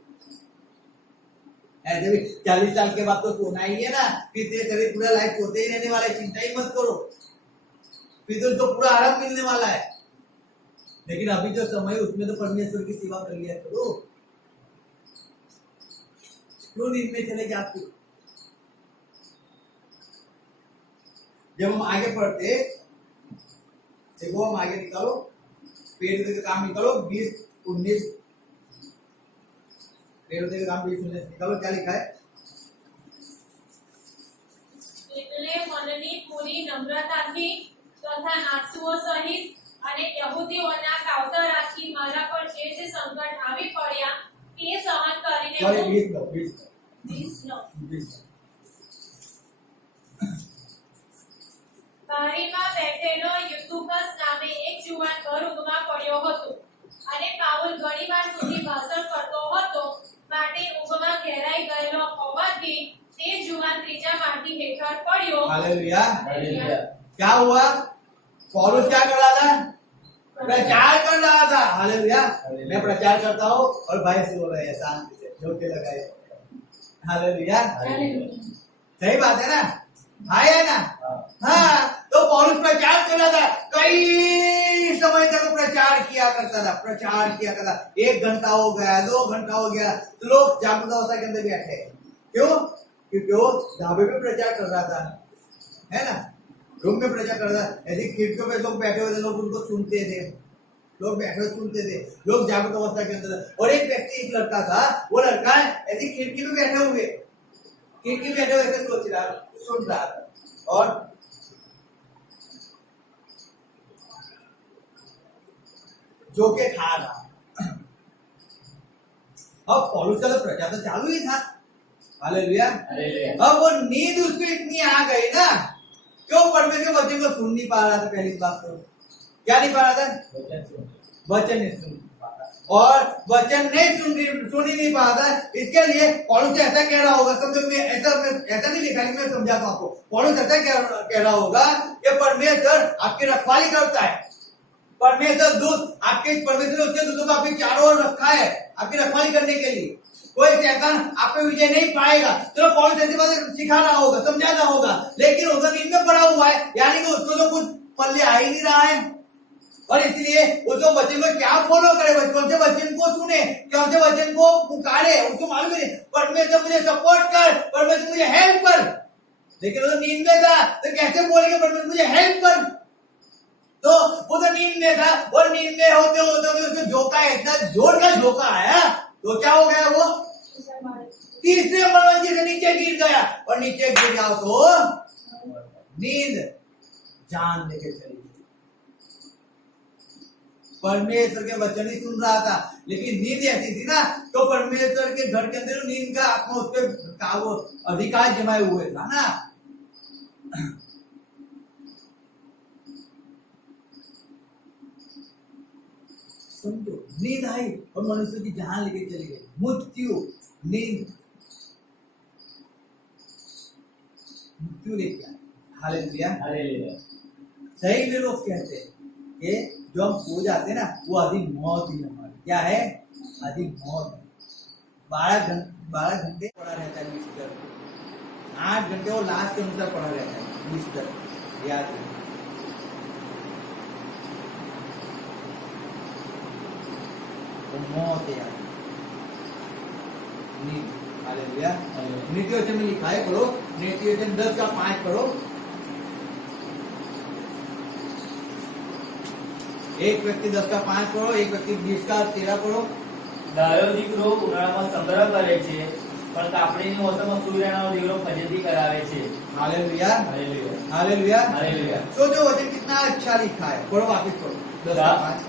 ऐसे भी 40 साल के बाद तो सोना ही है ना, फिर तेरे शरीर पूरा लाइफ सोते ही रहने वाला है, चिंता ही मत करो, फिर तो उसको पूरा आराम मिलने वाला है। लेकिन अभी जो समय है उसमें तो परमेश्वर की सेवा कर लिया करो। क्यों नींद में चले जाते? जब हम आगे पढ़ते, देखो हम आगे निकालो, पेड़ का काम निकालो, 20-19 का काम 20-19 निकालो, क्या लिखा है? એટલે મનની પૂરી નમ્રતાથી તથા આંસુઓ સહિત અને યહૂદીઓના કાવતરાથી મારા પર જે સંકટ આવી પડ્યા તે સહન કરીને Sorry, હું 20 બારીમાં બેઠેલો યુતુકસ નામે એક જુવાન ઘર ઊંઘમાં પડ્યો હતો અને પાઉલ ઘણીવાર સુધી ભાષણ કરતો હતો, માટે ઊંઘમાં ઘેરાઈ ગયેલો હોવાથી તે જુવાન ત્રીજા માળથી હેઠળ પડ્યો। हालेलुया। हालेलुया। क्या हुआ? पौलुस क्या कर रहा था? प्रचार कर रहा था। हालेलुया। मैं प्रचार करता हूँ और भाई सो रहे हैं शांति से, झोंके लगाए। हालेलुया। सही बात है ना, भाई है ना? हाँ, तो पौलुस प्रचार कर रहा था, कई समय तक प्रचार किया करता था, प्रचार किया करता। 1 घंटा हो गया, 2 घंटा हो गया, तो लोग जागृत अवस्था के अंदर बैठे। क्यों? क्योंकि वो ढाबे पे प्रचार कर रहा था, है ना, रूम में प्रचार कर रहा था। ऐसी खिड़कियों पे लोग बैठे हुए थे, लोग उनको सुनते थे, लोग बैठे हुए सुनते थे, लोग जागृत अवस्था के अंदर। और एक व्यक्ति, एक लड़का था, वो लड़का ऐसी खिड़की में बैठे हुए, खिड़की में बैठे हुए ऐसे सोच रहा, सुन रहा था और जो के खा रहा। अब पौलुस का तो प्रचार तो चालू ही था। हालेलुया। अब वो नींद उसको इतनी आ गई ना, क्यों? परमेश्वर वचन को सुन नहीं पा रहा था। पहली बात तो क्या नहीं पा रहा था? वचन नहीं सुन पा रहा, और वचन नहीं सुन ही नहीं पा रहा था। इसके लिए पौलुस ऐसा कह रहा होगा, समझो, मैं ऐसा नहीं लिखा, मैं समझाता हूं आपको। पौलुस ऐसा कह रहा होगा कि परमेश्वर आपकी रखवाली करता है, परमेश्वर दूत आपके, परमेश्वर उसके दूतों को आपके चारों ओर रखा है आपकी रखवाली करने के लिए, कोई शैतान आप पे विजय नहीं पाएगा। तो पौलुस ऐसी बात सिखा रहा होगा, समझाना होगा, लेकिन उसका नींद में पड़ा हुआ है, यानी कि उसको तो कुछ पल्ले आ ही नहीं रहा है। और इसलिए उसको वचन को क्या फॉलो करे, कौन से वचन को सुने, कौन से वचन को पुकारे, उसको मालूम नहीं। परमेश्वर मुझे सपोर्ट कर, परमेश्वर मुझे हेल्प कर, लेकिन वो तो नींद में था, तो कैसे बोलेगा परमेश्वर मुझे हेल्प कर? तो वो तो नींद में था, और नींद में होते होते उसको झोंका, इतना जोर का झोंका आया, तो क्या हो गया? वो तीसरे मंजिल से नीचे गिर गया, और नीचे गिर गया तो नींद जान लेके चली गई। परमेश्वर के वचन ही सुन रहा था, लेकिन नींद ऐसी थी ना, तो परमेश्वर के घर के अंदर नींद का आत्मा उस पर वो अधिकार जमाए हुए था ना। समझो, नींद आई और मनुष्य की जान लेके चली गई। मृत्यु, नींद मृत्यु लेके आई। Hallelujah, hallelujah. सही में लोग कहते हैं कि जो हम सो जाते हैं ना, वो अधिक मौत ही हमारी क्या है? अधिक मौत। 12 घंटे पड़ा रहता है बिस्तर, 8 घंटे वो लास्ट के अनुसार पड़ा रहता है बिस्तर, याद रखिए। तो मौत है यार, हालेलुया। नीति वचन में लिखा है, पढ़ो नीति वचन 10 का 5 पढ़ो। एक व्यक्ति 10 का 5 पढ़ो, एक व्यक्ति 20 का 13 पढ़ो। ડાયો દીકરો ઉનાળામાં સંગ્રહ કરે છે, પણ કાપડીની મોસમમાં સૂર્યનો દીકરો ફજેતી કરાવે છે। Hallelujah, hallelujah, hallelujah, hallelujah. सोचो वचन कितना अच्छा लिखा है। पढ़ो, वापिस पढ़ो 10 का 5।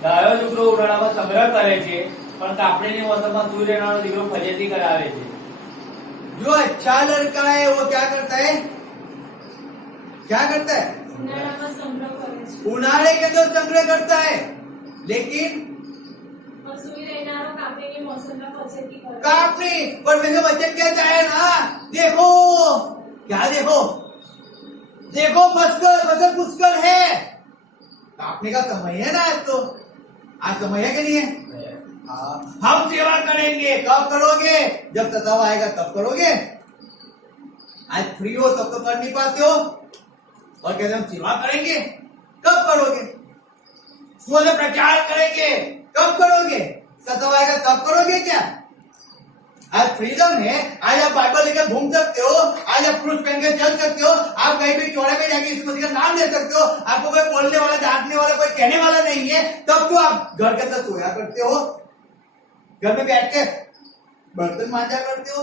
ડાયો દીકરો ઉનાળામાં સંગ્રહ કરે છે, પણ કાપડીની મોસમમાં સૂર્યનો દીકરો ફજેતી કરાવે છે। जो अच्छा लड़का है वो क्या करता है? क्या करता है? ઉનાળામાં સંગ્રહ કરે છે, उनाड़े के अंदर संग्रह करता है, लेकिन સૂઈ રહેનારો કાપડીની મોસમમાં ફજેતી કરે છે। कापनी परमेश्वर वचन क्या चाहे ना, देखो क्या, देखो देखो फसल पुष्कर है, कापने का समय है ना आज। तो आज समय है कि नहीं है? हाँ, हम सेवा करेंगे। कब करोगे? जब तताव आएगा तब करोगे। आज फ्री हो तब तो कर नहीं पाते हो, और कहते हम सेवा करेंगे, कब करोगे? सुबह प्रचार करेंगे, कब करोगे? तताव आएगा तब करोगे क्या? आज फ्रीडम है, आज आप बाइबल लेकर घूम सकते हो, आज आप क्रूज पहन के चल सकते हो, आप कहीं भी चौड़े में जाके यीशु मसीह का नाम ले सकते हो, आपको कोई बोलने वाला, डांटने वाला, कोई कहने वाला नहीं है, तब तो आप घर के अंदर सोया करते हो, घर में बैठ के बर्तन मांजा करते हो,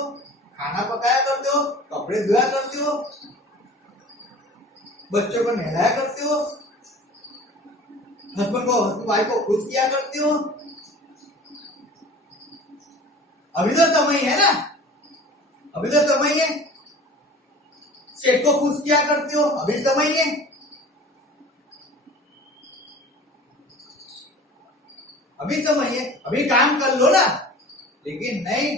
खाना पकाया करते हो, कपड़े धोया करते हो, बच्चों को नहलाया करते हो, हस्बैंड वाइफ को खुश किया करते हो। अभी तो समय है ना, अभी तो समय है। सेठ को खुश किया करते हो, अभी समय है। अभी समय है, अभी काम कर लो ना। लेकिन नहीं,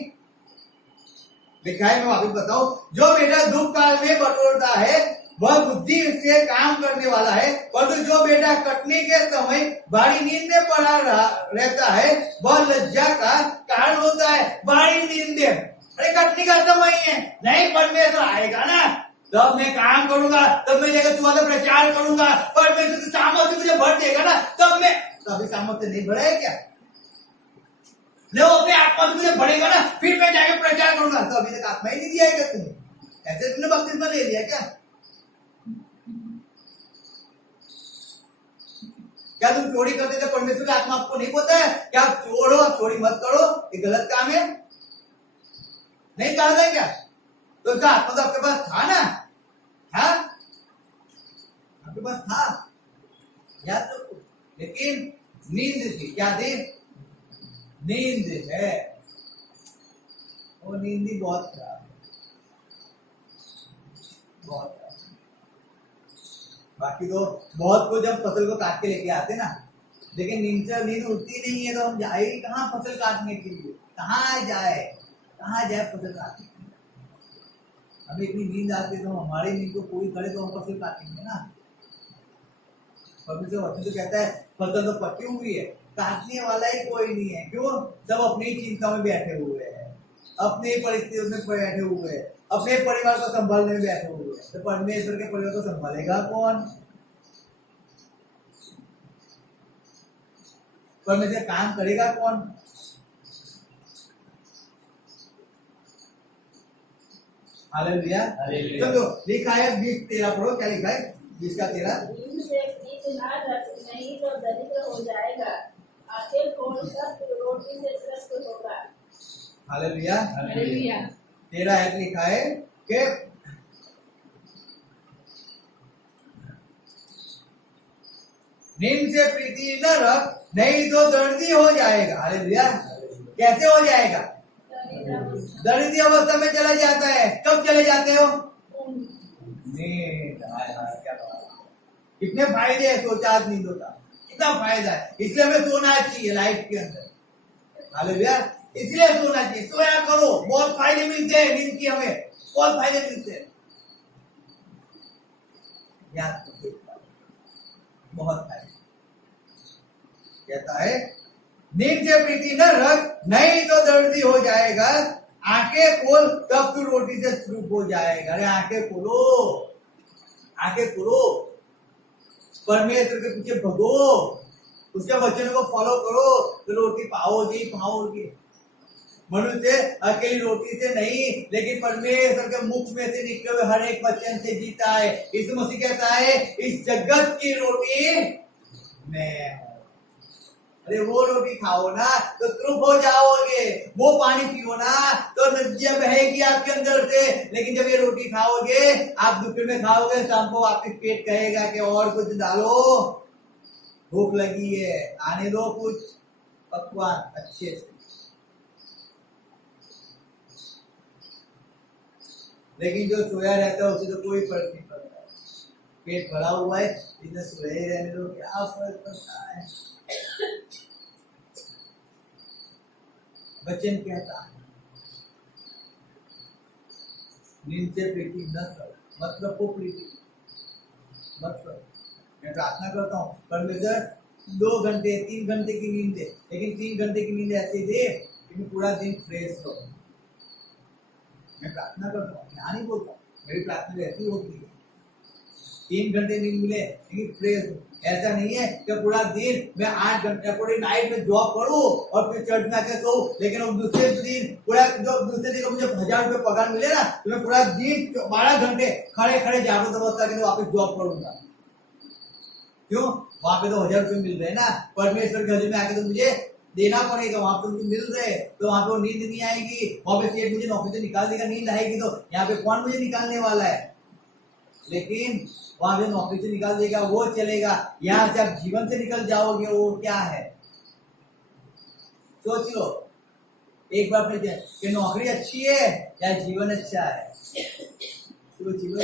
लिखा है, मैं वापिस बताऊं, जो बेटा दुख काल में बटोरता है वह बुद्धि से काम करने वाला है, परंतु जो बेटा कटने के समय भारी नींद में पड़ा रहता है वह लज्जा का कारण होता है। भारी नींद में, अरे कटने का समय है, नहीं परमेश्वर आएगा ना, तब मैं काम करूंगा, तब मैं जगह तुम्हारा प्रचार करूंगा, परमेश्वर सामर्थ्य मुझे भर देगा ना, तब मैं, तभी सामर्थ्य नहीं बढ़ा है क्या? नहीं, वो अपने आत्मा से मुझे बढ़ेगा ना, फिर मैं जाके प्रचार करूंगा। तो अभी तक आत्मा ही नहीं दिया है क्या तुम्हें? ऐसे तुमने बपतिस्मा ले लिया क्या? क्या तुम चोरी करते थे, परमेश्वर का आत्मा आपको नहीं पता है क्या? आप चोरो, आप चोरी मत करो, ये गलत काम है, नहीं कहा था क्या? तो उसका आत्मा तो आपके पास था ना, हाँ, आपके पास था, याद रखो। लेकिन नींद थी, क्या थी? नींद है, वो नींद ही बहुत खराब है, बहुत खराब। बाकी तो बहुत को जब फसल को काट के लेके आते ना, लेकिन नींद से नींद उठती नहीं है, तो हम जाए कहाँ फसल काटने के लिए? कहाँ जाए फसल काटने के लिए? हमें इतनी नींद आती है, तो हमारी नींद को पूरी करे तो हम फसल काटेंगे ना। परमेश्वर वचन तो कहता है फसल तो पकी हुई है, काटने वाला ही कोई नहीं है। क्यों? सब अपनी ही चिंता में बैठे हुए हैं, अपनी परिस्थितियों में बैठे हुए हैं, अपने परिवार को संभालने में बैठे हुए हैं। तो परमेश्वर के परिवार को संभालेगा कौन? परमेश्वर काम करेगा कौन? हालेलुया। हालेलुया। चलो लिखा है 20:13 पढ़ो, क्या लिखा है 20 का 13? नींद से प्रीत ना रख, नहीं तो दरिद्र हो जाएगा। आंखें खोलकर रोटी से त्रस्त होगा। हालेलुया। हालेलुया। 13 है लिखा है कि नींद से प्रीति न रख, नहीं तो दर्दी हो जाएगा। हालेलुया। कैसे हो जाएगा? दरिद्र अवस्था में चला जाता है। कब चले जाते हो? नींद। हाय हाय, क्या बात है। कितने फायदे हैं सोचा आज नींदों का, कितना फायदा है। इसलिए हमें सोना चाहिए लाइफ के अंदर। हालेलुया। इसलिए सोना चाहिए, सोया करो, बहुत फायदे मिलते हैं नींद की, हमें बहुत फायदे मिलते हैं। याद रखो, बहुत फायदे। कहता है नींद से प्रीति न रख, नहीं तो दर्दी हो जाएगा। आंखें खोल, तब तू रोटी से चुप हो जाएगा। अरे आंखें खोलो, आंखें खोलो, परमेश्वर के पीछे भगो, उसके वचनों को फॉलो करो तो रोटी पाओगे पाओगे। मनुष्य अकेली रोटी से नहीं, लेकिन परमेश्वर के मुख में से निकले हुए हर एक वचन से जीता है। यीशु मसीह कहता है इस जगत की रोटी मैं हूं। अरे वो रोटी खाओ ना तो तृप्त हो जाओगे, वो पानी पियो ना तो नदियां बहेगी आपके अंदर से। लेकिन जब ये रोटी खाओगे, आप दोपहर में खाओगे, शाम को आपके पेट कहेगा कि और कुछ डालो, भूख लगी है, आने दो कुछ पकवान अच्छे से। लेकिन जो सोया रहता है उसे तो कोई फर्क नहीं पड़ता। पेट भरा हुआ है, इधर सोया ही रहने दो, क्या फर्क पड़ता है। वचन कहता है नींद से प्रीति न कर, मतलब को प्रीति मत कर। मैं प्रार्थना करता हूँ परमेश्वर 2 घंटे 3 घंटे की नींद दे, लेकिन 3 घंटे की नींद ऐसे दे कि पूरा दिन फ्रेश हो। मैं प्रार्थना करता हूँ, मैं नहीं बोलता, मेरी प्रार्थना ऐसी होती है 3 घंटे नींद मिले लेकिन फ्रेश हो। ऐसा नहीं है कि पूरा दिन मैं 8 घंटे पूरी नाइट में जॉब करूं और फिर चर्च में आके सो, लेकिन अब दूसरे दिन पूरा जो दूसरे दिन मुझे 1000 रुपए पगार मिले ना तो मैं पूरा दिन 12 घंटे खड़े खड़े जागरूक अवस्था के वापस जॉब करूंगा। क्यों? वहां पे तो 1000 रुपए मिल रहे हैं ना, परमेश्वर के हजूर में आके तो मुझे देना पड़ेगा। वहां पे मुझे मिल रहे तो वहां पे नींद नहीं आएगी, वहां पे सेठ मुझे नौकरी से निकाल देगा, नींद आएगी तो यहाँ पे कौन मुझे निकालने वाला है। लेकिन वहां पे नौकरी से निकाल देगा, वो चलेगा। यहाँ से आप जीवन से निकल जाओगे, वो क्या है सोच लो एक बार अपने कि नौकरी अच्छी है या जीवन अच्छा है। सोच लो,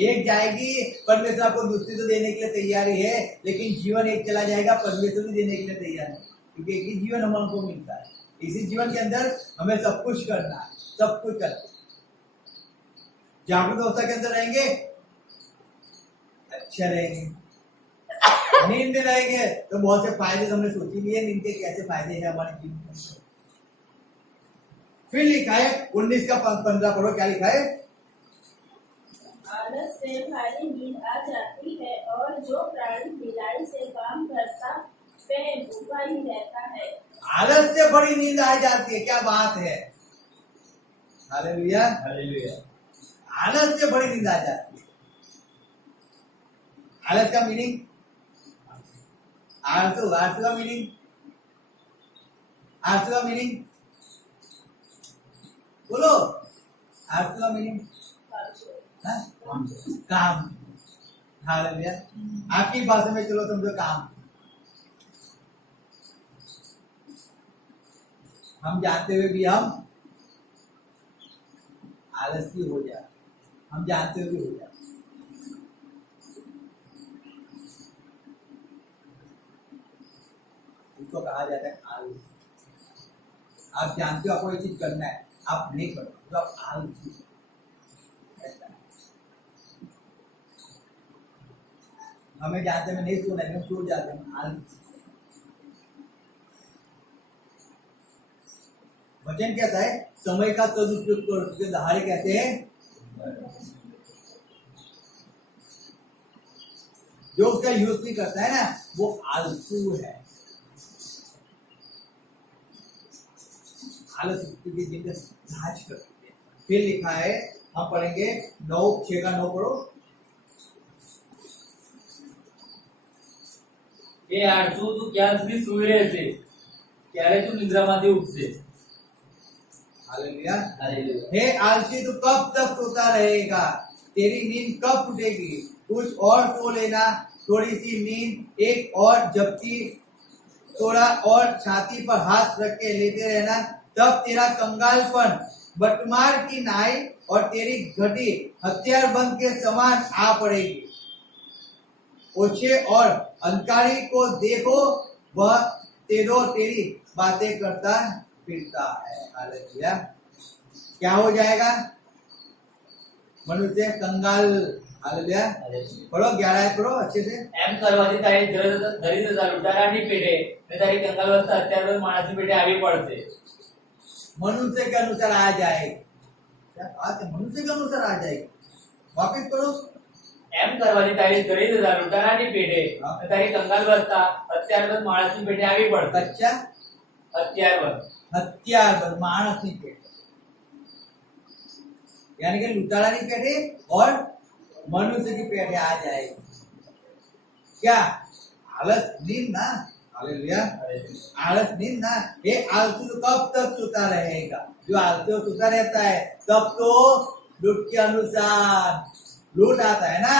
एक जाएगी, परमेश्वर आपको दूसरी तो देने के लिए तैयारी है, लेकिन जीवन एक चला जाएगा, परमेश्वर भी देने के लिए तैयार है, क्योंकि एक ही जीवन हमको मिलता है। इसी जीवन के अंदर हमें सब कुछ करना है, सब कुछ करना है। जागरूक अवस्था के अंदर रहेंगे अच्छे रहेंगे, नींद में रहेंगे तो बहुत से फायदे हमने सोची लिए, नींद के कैसे फायदे हैं हमारे जीवन में। फिर लिखा है 19 का 15 पढ़ो, क्या लिखा है? आलस से भारी नींद आ जाती है और जो प्राणी ढिलाई से काम करता वह भूखा ही रहता है। आलस से बड़ी नींद आ जाती है, क्या बात है। Hallelujah, hallelujah. आलस से बड़ी नींद आ जाती है। आलस का मीनिंग आलसू, आलसू का मीनिंग, आलसू का मीनिंग बोलो, आलसू का मीनिंग काम। हालेलुया, आपकी भाषा में चलो समझो काम। हम जानते हुए भी हम आलसी हो जाए, हम जानते हुए भी हो जाए। उसको कहा जाता है आलसी। आप जानते हो आपको ये चीज करना है, आप नहीं करते तो आप आलसी। हमें जानते में नहीं सोना है, हम सो जाते हैं आलसी। वचन कहता है समय का सदुपयोग करो, उसके दहाड़े कहते हैं। जो उसका यूज नहीं करता है ना वो आलसू है। आलस की जिंदगी राज करती है। फिर लिखा है, हम पढ़ेंगे 9:6 का 9 पढ़ो। એ આળસુ તું ક્યાં સુધી સૂઈ રહેશે? ક્યારે તું નિદ્રામાંથી ઉઠશે? हालेलुया। હાલેલુયા। हे आलसी, तू कब तक सोता रहेगा? तेरी नींद कब टूटेगी? कुछ और सो लेना, थोड़ी सी नींद, एक और झपकी, थोड़ा और छाती पर हाथ रख के लेते रहना, तब तेरा कंगालपन बटमार की नाई और तेरी घटी हथियारबंद के समान आ पड़ेगी। ओछे और अंधकारी को देखो, वह तेरी बातें करता फिरता है। हालेलुया। क्या हो जाएगा? मनुष्य कंगाल। हालेलुया। पढ़ो 11 पढ़ो अच्छे से। એમ કરવાથી તારી દરિદ્રતા લૂંટારાની પેટે ને તારી કંગાલવસ્તા અત્યારે માણસની પેટે આવી પડશે। मनुष्य के अनुसार आ जाएगी। क्या बात है? मनुष्य के अनुसार आ जाएगी। वापिस पढ़ो। એમ કરવાથી તારી દરિદ્રતા લૂંટારાની પેટે ને તારી કંગાલવસ્તા અત્યારે માણસની પેટે આવી પડશે। अच्छा, અત્યારે हथियार पर मानस नहीं पेट, यानी कि लुटारा नहीं पेटे और मनुष्य की पेटे आ जाएगी। क्या? आलस नींद ना। हालेलुया। आलस नींद ना। ये आलसी तो कब तक सोता रहेगा? जो आलसी सोता रहता है तब तो लूट के अनुसार लूट आता है ना,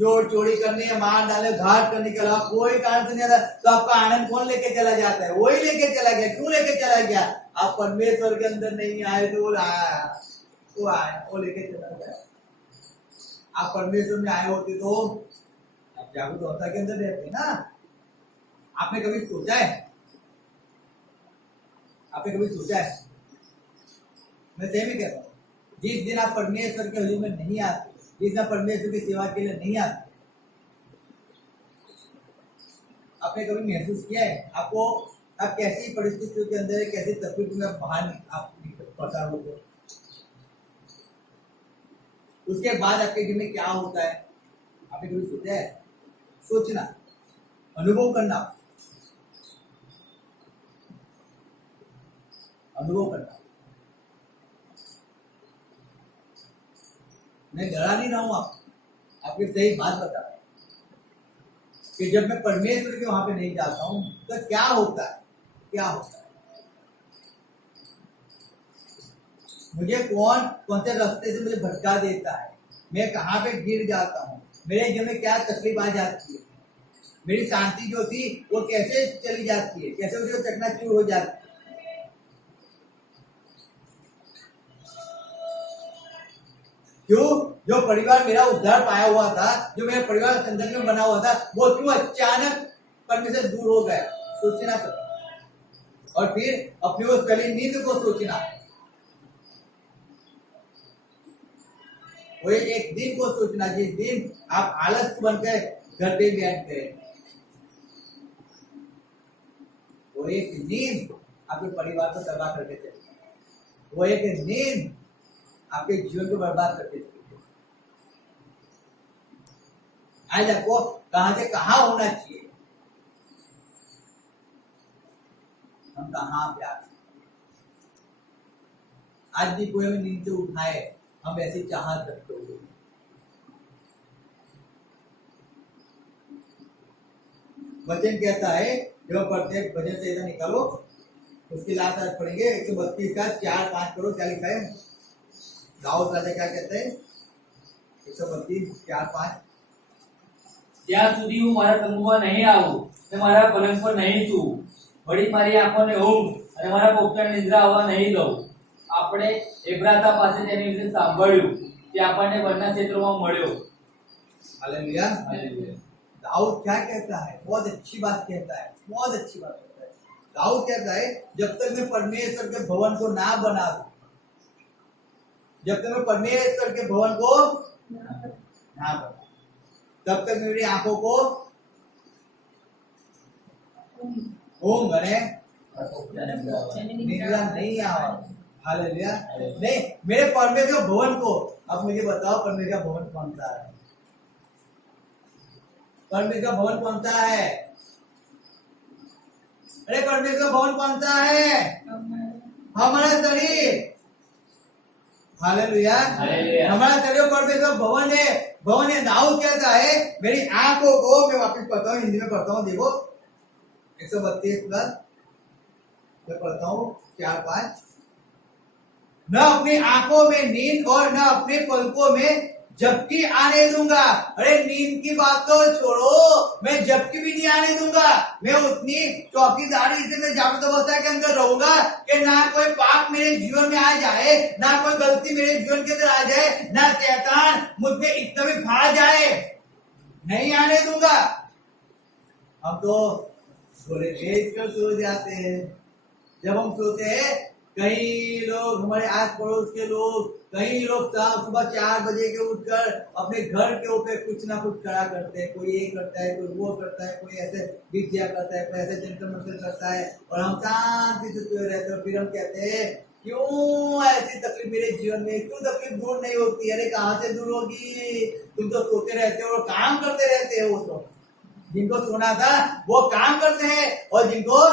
जोड़ चोरी करने या मार डाले घाट करने के अलावा कोई कारण से नहीं आता, तो आपका आनंद कौन लेके चला जाता है? वही लेके चला गया। क्यों लेके चला गया? आप परमेश्वर के अंदर नहीं आए तो वो आया, वो लेके चला गया। आप परमेश्वर में आए होते तो आप जागृत अवस्था के अंदर रहते ना। आपने कभी सोचा है? आपने कभी सोचा है? मैं सही में कहता हूँ, जिस दिन आप परमेश्वर के हुजूर में नहीं आते, जिस दिन परमेश्वर की सेवा के लिए नहीं आते, आपने कभी महसूस किया है आपको आप कैसी परिस्थितियों के अंदर, कैसी तकलीफ में बाहर आप परेशान होते हो? उसके बाद आपके जीवन में क्या होता है? आपने कभी सोचा है? सोचना, अनुभव करना, अनुभव करना। मैं डरा नहीं रहा हूं, आपकी सही बात बता रहा हूं कि जब मैं परमेश्वर के वहां पे नहीं जाता हूं तो क्या होता है? क्या होता है? मुझे कौन से रास्ते से मुझे भटका देता है, मैं कहां पे गिर जाता हूं, मेरे जीवन में क्या तकलीफ आ जाती है, मेरी शांति जो थी वो कैसे चली जाती है, कैसे मुझे चकनाचूर हो जाती है। क्यों? जो परिवार मेरा उद्धार पाया हुआ था, जो मेरे परिवार संगठन में बना हुआ था, वो क्यों अचानक परमेश्वर से दूर हो गया? सोचना तो, और फिर अपनी उस पहली नींद को सोचना, वो एक दिन को सोचना जिस दिन आप आलस बनकर घर पे बैठ गए। वो एक नींद आपके परिवार को तबाह करके चली, वो एक नींद आपके जीवन को बर्बाद करके चली। आज आपको कहां से कहां होना चाहिए, हम कहां पे आते? आज भी कोई हमें नींद से उठाए, हम ऐसी चाहत रखते हुए वचन कहता है, जब पढ़ते हैं वचन से इधर निकालो, उसके लास्ट आज पढ़ेंगे 132 का 4-5 करो। क्या लिखा है? दाऊद राजा क्या कहते हैं? 132 4-5। ત્યાં સુધી હું મારા તંબુમાં નહીં આવું ને મારા પલંગ પર નહીં સૂવું, વળી મારી આંખોને ઊંઘ અને મારા પોપટાને નિદ્રા આવવા નહીં દઉં। આપણે એબ્રાતા પાસે તેની વિશે સાંભળ્યું, તે આપણને વનના ક્ષેત્રોમાં મળ્યો। हालेलुया। दाऊद क्या कहता है? बहुत अच्छी बात कहता है, बहुत अच्छी बात कहता है। दाऊद कहता है, जब तक मैं परमेश्वर के भवन को ना बना दूं, जब तक मैं परमेश्वर के भवन को ना बना, तब तक मेरी आंखों को ऊंघ अरे निद्रा नहीं आवा। हालेलुया। नहीं, मेरे परमेश्वर भवन को, अब मुझे बताओ परमेश्वर भवन कौन सा है? परमेश्वर भवन कौन सा है? अरे परमेश्वर भवन कौन सा है? हमारा शरीर। हालेलुया। हालेलुया। हमारा शरीर परमेश्वर भवन है। भवन है। दाऊद कहता है मेरी आंखों को, मैं वापस पढ़ता हूँ, हिंदी में पढ़ता हूँ, देखो 132 प्लस मैं पढ़ता हूँ 4-5। न अपनी आंखों में नींद और न अपने पलकों में झपकी आने दूंगा। अरे नींद की बात तो छोड़ो, मैं झपकी भी नहीं आने दूंगा। मैं उतनी चौकीदारी से मैं जागृत अवस्था के अंदर रहूंगा कि ना कोई पाप मेरे जीवन में आ जाए, ना कोई गलती मेरे जीवन के अंदर आ जाए, ना शैतान मुझ पे इतना भी फाड़ जाए, नहीं आने दूंगा। हम तो थोड़े लेट कर सो जाते हैं। जब हम सोते हैं, कई लोग हमारे आस पड़ोस के लोग, कई लोग सुबह 4 बजे के उठकर अपने घर के ऊपर कुछ ना कुछ खड़ा करते हैं। कोई ये करता है, कोई वो करता है, कोई ऐसे विद्या करता है, कोई ऐसे जंतर मंतर करता है, और हम शांति से सोए रहते हैं। फिर हम कहते हैं क्यों ऐसी तकलीफ मेरे जीवन में, क्यों तकलीफ दूर नहीं होती? अरे कहाँ से दूर होगी? तुम तो सोते रहते हो और काम करते रहते हो। वो तो जिनको सोना था वो काम करते हैं, और जिनको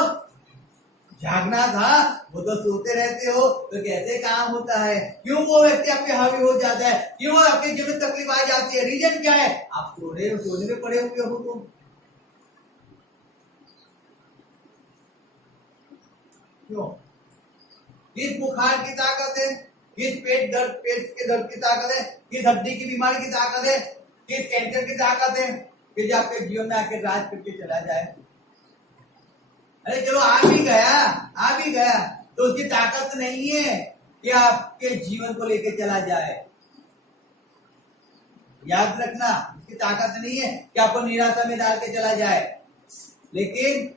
जागना था वो तो सोते रहते हो। तो कैसे काम होता है? क्यों वो व्यक्ति आपके हावी हो जाता है? क्यों आपके जीवन में तकलीफ आ जाती है? रीजन क्या है? आप सोने में पड़े हुए हो। तुम क्यों? किस बुखार की ताकत है? किस पेट के दर्द की ताकत है? किस हड्डी की बीमारी की ताकत है? किस कैंसर की ताकत है कि जो आपके जीवन में आके राज करके चला जाए? अरे चलो आ भी गया तो उसकी ताकत नहीं है कि आपके जीवन को लेके चला जाए। याद रखना, उसकी ताकत नहीं है कि आपको निराशा में डाल के चला जाए। लेकिन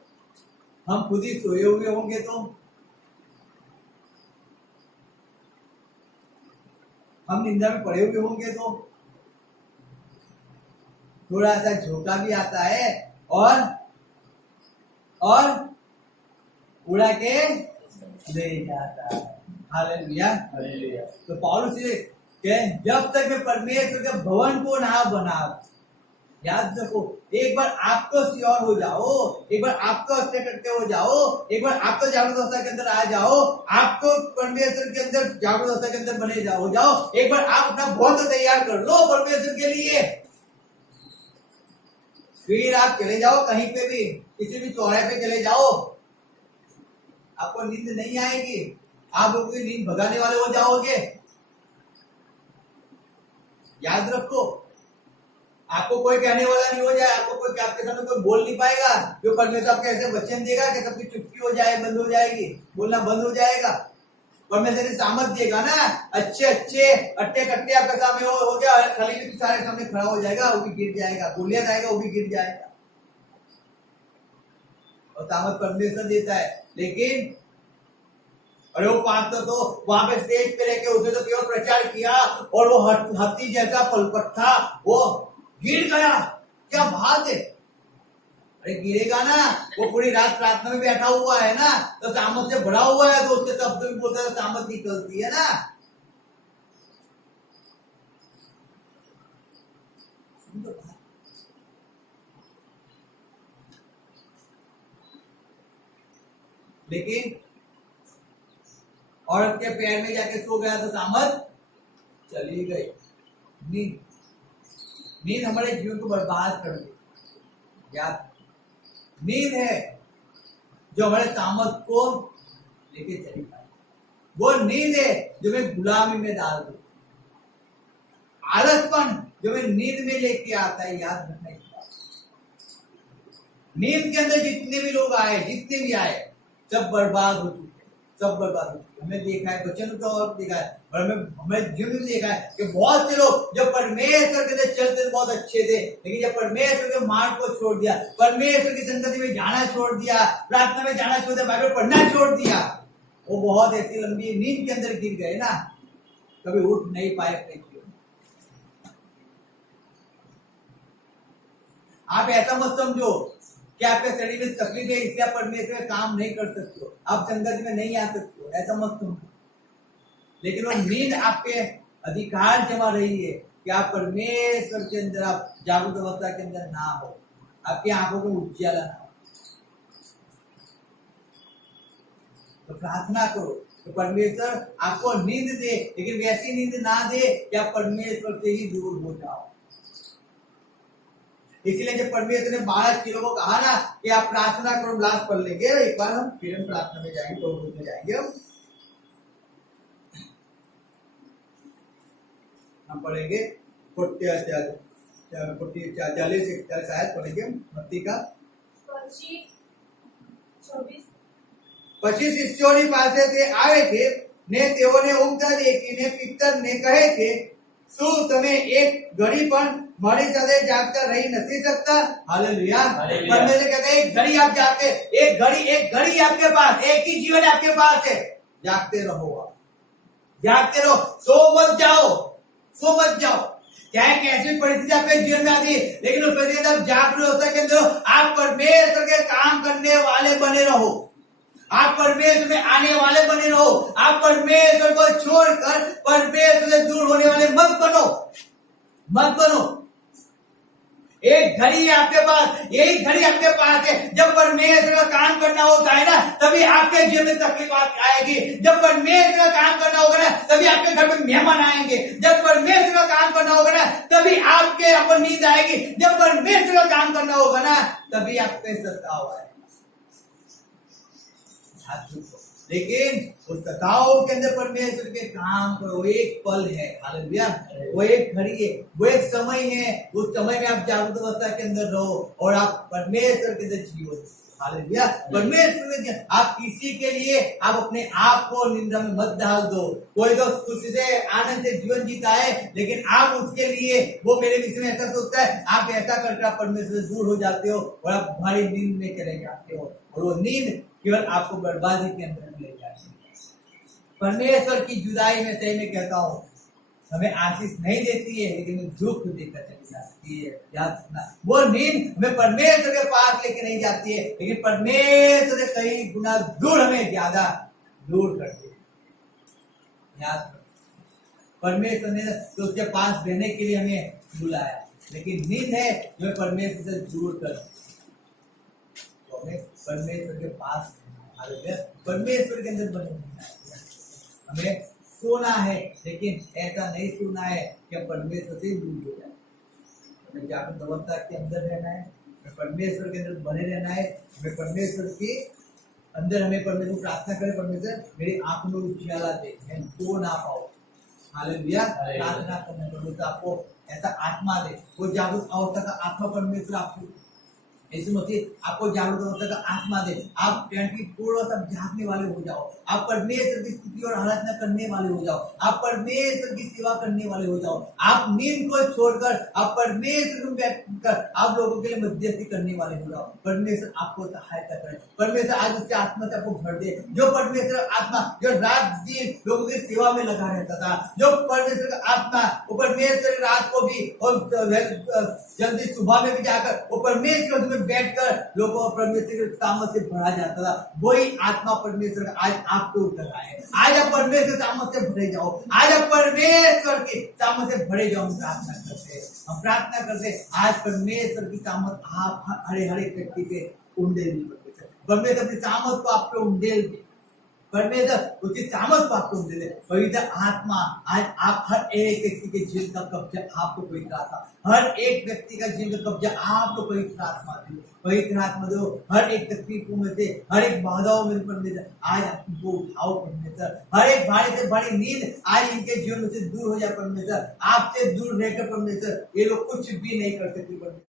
हम खुद ही सोए हुए होंगे तो हम निंदा में पड़े हुए होंगे तो थोड़ा सा झोंका भी आता है और उड़ा के ले जाता है। हालेलुया। हालेलुया। तो पौलुस के जब तक मैं परमेश्वर के भवन को ना बना, याद रखो, एक बार आप तो श्योर हो जाओ, एक बार आप तो अच्छे करते हो जाओ, एक बार आप तो जागृत अवस्था के अंदर आ जाओ, आप तो परमेश्वर के अंदर जागृत अवस्था के अंदर बने जाओ, एक बार आप अपना बहुत तैयार कर लो परमेश्वर के लिए। फिर आप चले जाओ कहीं पे भी, किसी भी चौराहे पे चले जाओ, आपको नींद नहीं आएगी। आप लोगों की नींद भगाने वाले हो जाओगे। याद रखो, आपको कोई कहने वाला नहीं हो जाए, आपको कोई आपके सामने कोई बोल नहीं पाएगा। जो परमेश्वर आपके ऐसे वचन देगा कि सबकी चुप्पी हो जाए, बंद हो जाएगी, बोलना बंद हो जाएगा। परमेश्वर सामर्थ देगा ना, अच्छे अट्टे कट्टे आपके सामने हो गया, खाली भी सारे सामने खड़ा हो जाएगा, वो भी गिर जाएगा, बोलिया जाएगा, वो भी गिर जाएगा। और सामर्थ परमेश्वर देता है। लेकिन अरे वो पास्टर तो वहां पे स्टेज पे लेके उसने तो केवल प्रचार किया और वो हाथी जैसा पलपट था, वो गिर गया। क्या बात है? अरे गिरेगा ना, वो पूरी रात प्रार्थना में बैठा हुआ है ना, तो सामर्थ से भरा हुआ है, तो उसके शब्द भी बोलता है, सामर्थ निकलती है ना। लेकिन औरत के पैर में जाके सो गया तो सामर्थ चली गई। नींद हमारे जीवन को बर्बाद कर दी। याद, नींद है जो हमारे सामर्थ को लेके चली जाए। वो नींद है जो मैं गुलामी में डाल दू। आलसपन जो मैं नींद में लेके आता है, याद रखना इस बात। नींद के अंदर जितने भी लोग आए, जितने भी आए, सब बर्बाद हो चुके, सब बर्बाद हो चुके। हमने देखा है, बच्चों ने तो और देखा है, और हमें जीवन में देखा है कि बहुत से लोग जो परमेश्वर के लिए चलते बहुत अच्छे थे, लेकिन जब परमेश्वर के मार्ग को छोड़ दिया, परमेश्वर की संगति में जाना छोड़ दिया, प्रार्थना में जाना छोड़ दिया, बाइबल पढ़ना छोड़ दिया, वो बहुत ऐसी लंबी नींद के अंदर गिर गए ना, कभी उठ नहीं पाए अपने जीवन। आप ऐसा मत समझो कि आपके शरीर में तकलीफ है इसलिए आप परमेश्वर काम नहीं कर सकते हो, आप संगति में नहीं आ सकते हो, ऐसा मत समझो। लेकिन वो नींद आपके अधिकार जमा रही है कि आप परमेश्वर के अंदर, आप जागृत अवस्था के अंदर ना हो, आपकी आंखों को उज्ज्वला ना हो। तो प्रार्थना करो, तो परमेश्वर आपको नींद दे, लेकिन वैसी नींद ना दे कि आप परमेश्वर से ही दूर हो जाओ। इसलिए जब परमेश्वर ने 12 किलो को कहा ना कि आप प्रार्थना करो, लास्ट पढ़ लेंगे एक बार, हम फिर हम प्रार्थना में जाएंगे, तो में जाएंगे हम पढ़ेंगे 40 शायद पढ़ेंगे मत्ती का 25 शिष्योनी પાસે તે આવે છે ને તેઓને ઉત્તર દેખીને પિત્તરને કહે છે, શું તમે એક ઘડી પણ મારી સાથે જાગતા રહી નથી सकता? हालेलुया। परमेश्वर कहते हैं एक घड़ी आप जागते, एक घड़ी आपके पास, एक ही जीवन आपके पास है, जागते रहो, आप जागते रहो, सो मत जाओ। चाहे कैसी परिस्थिति आपके जीवन में आती है, लेकिन उस परिस्थिति आप जाग रहे होता के अंदर आप परमेश्वर के काम करने वाले बने रहो, आप परमेश्वर में आने वाले बने रहो, आप परमेश्वर को छोड़कर परमेश्वर से दूर होने वाले मत बनो। एक घड़ी आपके पास, यही घड़ी आपके पास है, जब परमेश्वर का काम करना होता है ना, तभी आपके जीवन में तकलीफ आएगी। जब परमेश्वर का काम करना होगा ना, तभी आपके घर में मेहमान आएंगे। जब परमेश्वर का काम करना होगा ना, तभी आपके ऊपर नींद आएगी। जब परमेश्वर का काम करना होगा ना, तभी आपके सताव आएगा। लेकिन उस सताव के अंदर परमेश्वर के काम करो, एक पल है, हालेलुया, वो एक घड़ी है, वो एक समय है, उस समय में आप जागृत अवस्था के अंदर रहो और आप परमेश्वर के अंदर जियो, हालेलुया। परमेश्वर में आप किसी के लिए आप अपने आप को निंदा में मत डाल दो। कोई तो खुशी से आनंद से जीवन जीता है, लेकिन आप उसके लिए, वो मेरे विषय में ऐसा सोचता है, आप ऐसा करके आप परमेश्वर से दूर हो जाते हो और आप भारी नींद में चले जाते हो, और वो नींद केवल आपको बर्बादी के अंदर ले जाती है। परमेश्वर की जुदाई में सही में कहता हूँ, हमें आशीष नहीं देती है, लेकिन दुख देकर चली जाती है। याद रखना, वो नींद हमें परमेश्वर के पास लेके नहीं जाती है, लेकिन परमेश्वर से कई गुना दूर हमें ज्यादा दूर करती है। याद रखना, परमेश्वर ने तो उसके पास रहने के लिए हमें बुलाया, लेकिन नींद है जो परमेश्वर से दूर कर, तो हमें परमेश्वर के पास, परमेश्वर के अंदर बने, हमें सोना है, लेकिन ऐसा नहीं सोना है कि परमेश्वर से दूर हो जाए। हमें जागृत अवस्था के अंदर रहना है, हमें परमेश्वर के अंदर बने रहना है, हमें परमेश्वर के अंदर, हमें परमेश्वर प्रार्थना करें, परमेश्वर मेरी आंख में उजियाला दे, मैं सो ना पाऊं, हालेलुया। प्रार्थना करना, परमेश्वर आपको ऐसा आत्मा दे, वो जागृत अवस्था का आत्मा परमेश्वर आपको, यीशु मसीह आपको जागृत अवस्था का आत्मा दे, आप 24 सब जागने वाले हो जाओ, आप परमेश्वर की स्तुति और आराधना करने वाले हो जाओ, आप परमेश्वर की सेवा करने वाले हो जाओ, आप नींद को छोड़कर आप परमेश्वर को आप लोगों के लिए मध्यस्थी करने वाले हो जाओ। परमेश्वर आपको सहायता करे, परमेश्वर आज उसके आत्मा से आपको भर दे, जो परमेश्वर आत्मा जो रात दिन लोगों की सेवा में लगा रहता था, जो परमेश्वर का आत्मा वो परमेश्वर रात को भी और जल्दी सुबह में भी जाकर वो परमेश्वर बैठकर लोगों को परमेश्वर के तामत से भरा जाता था, वही आत्मा परमेश्वर का आज आपको उतर आए। आज आप परमेश्वर के तामत से भरे जाओ, आज आप परमेश्वर के तामत से भरे जाओ। हम प्रार्थना करते आज परमेश्वर की तामत आप हर एक व्यक्ति पे उंडेल दी, परमेश्वर अपनी तामत को आप पे उंडेल दे, परमेश्वर उसकी सामर्थ को आपको दे दे। पवित्र आत्मा आज आप हर एक व्यक्ति के जीवन का कब्जा आपको पवित्र आत्मा, हर एक व्यक्ति का जीवन का कब्जा आपको पवित्र आत्मा दे, पवित्र आत्मा दो। हर एक तकलीफों में से, हर एक बाधाओं में परमेश्वर आज आपको उठाओ परमेश्वर, हर एक भारी से बड़ी नींद आज इनके जीवन में से दूर हो जाए परमेश्वर, आपसे दूर रहकर परमेश्वर ये लोग कुछ भी नहीं कर सकते परमेश्वर।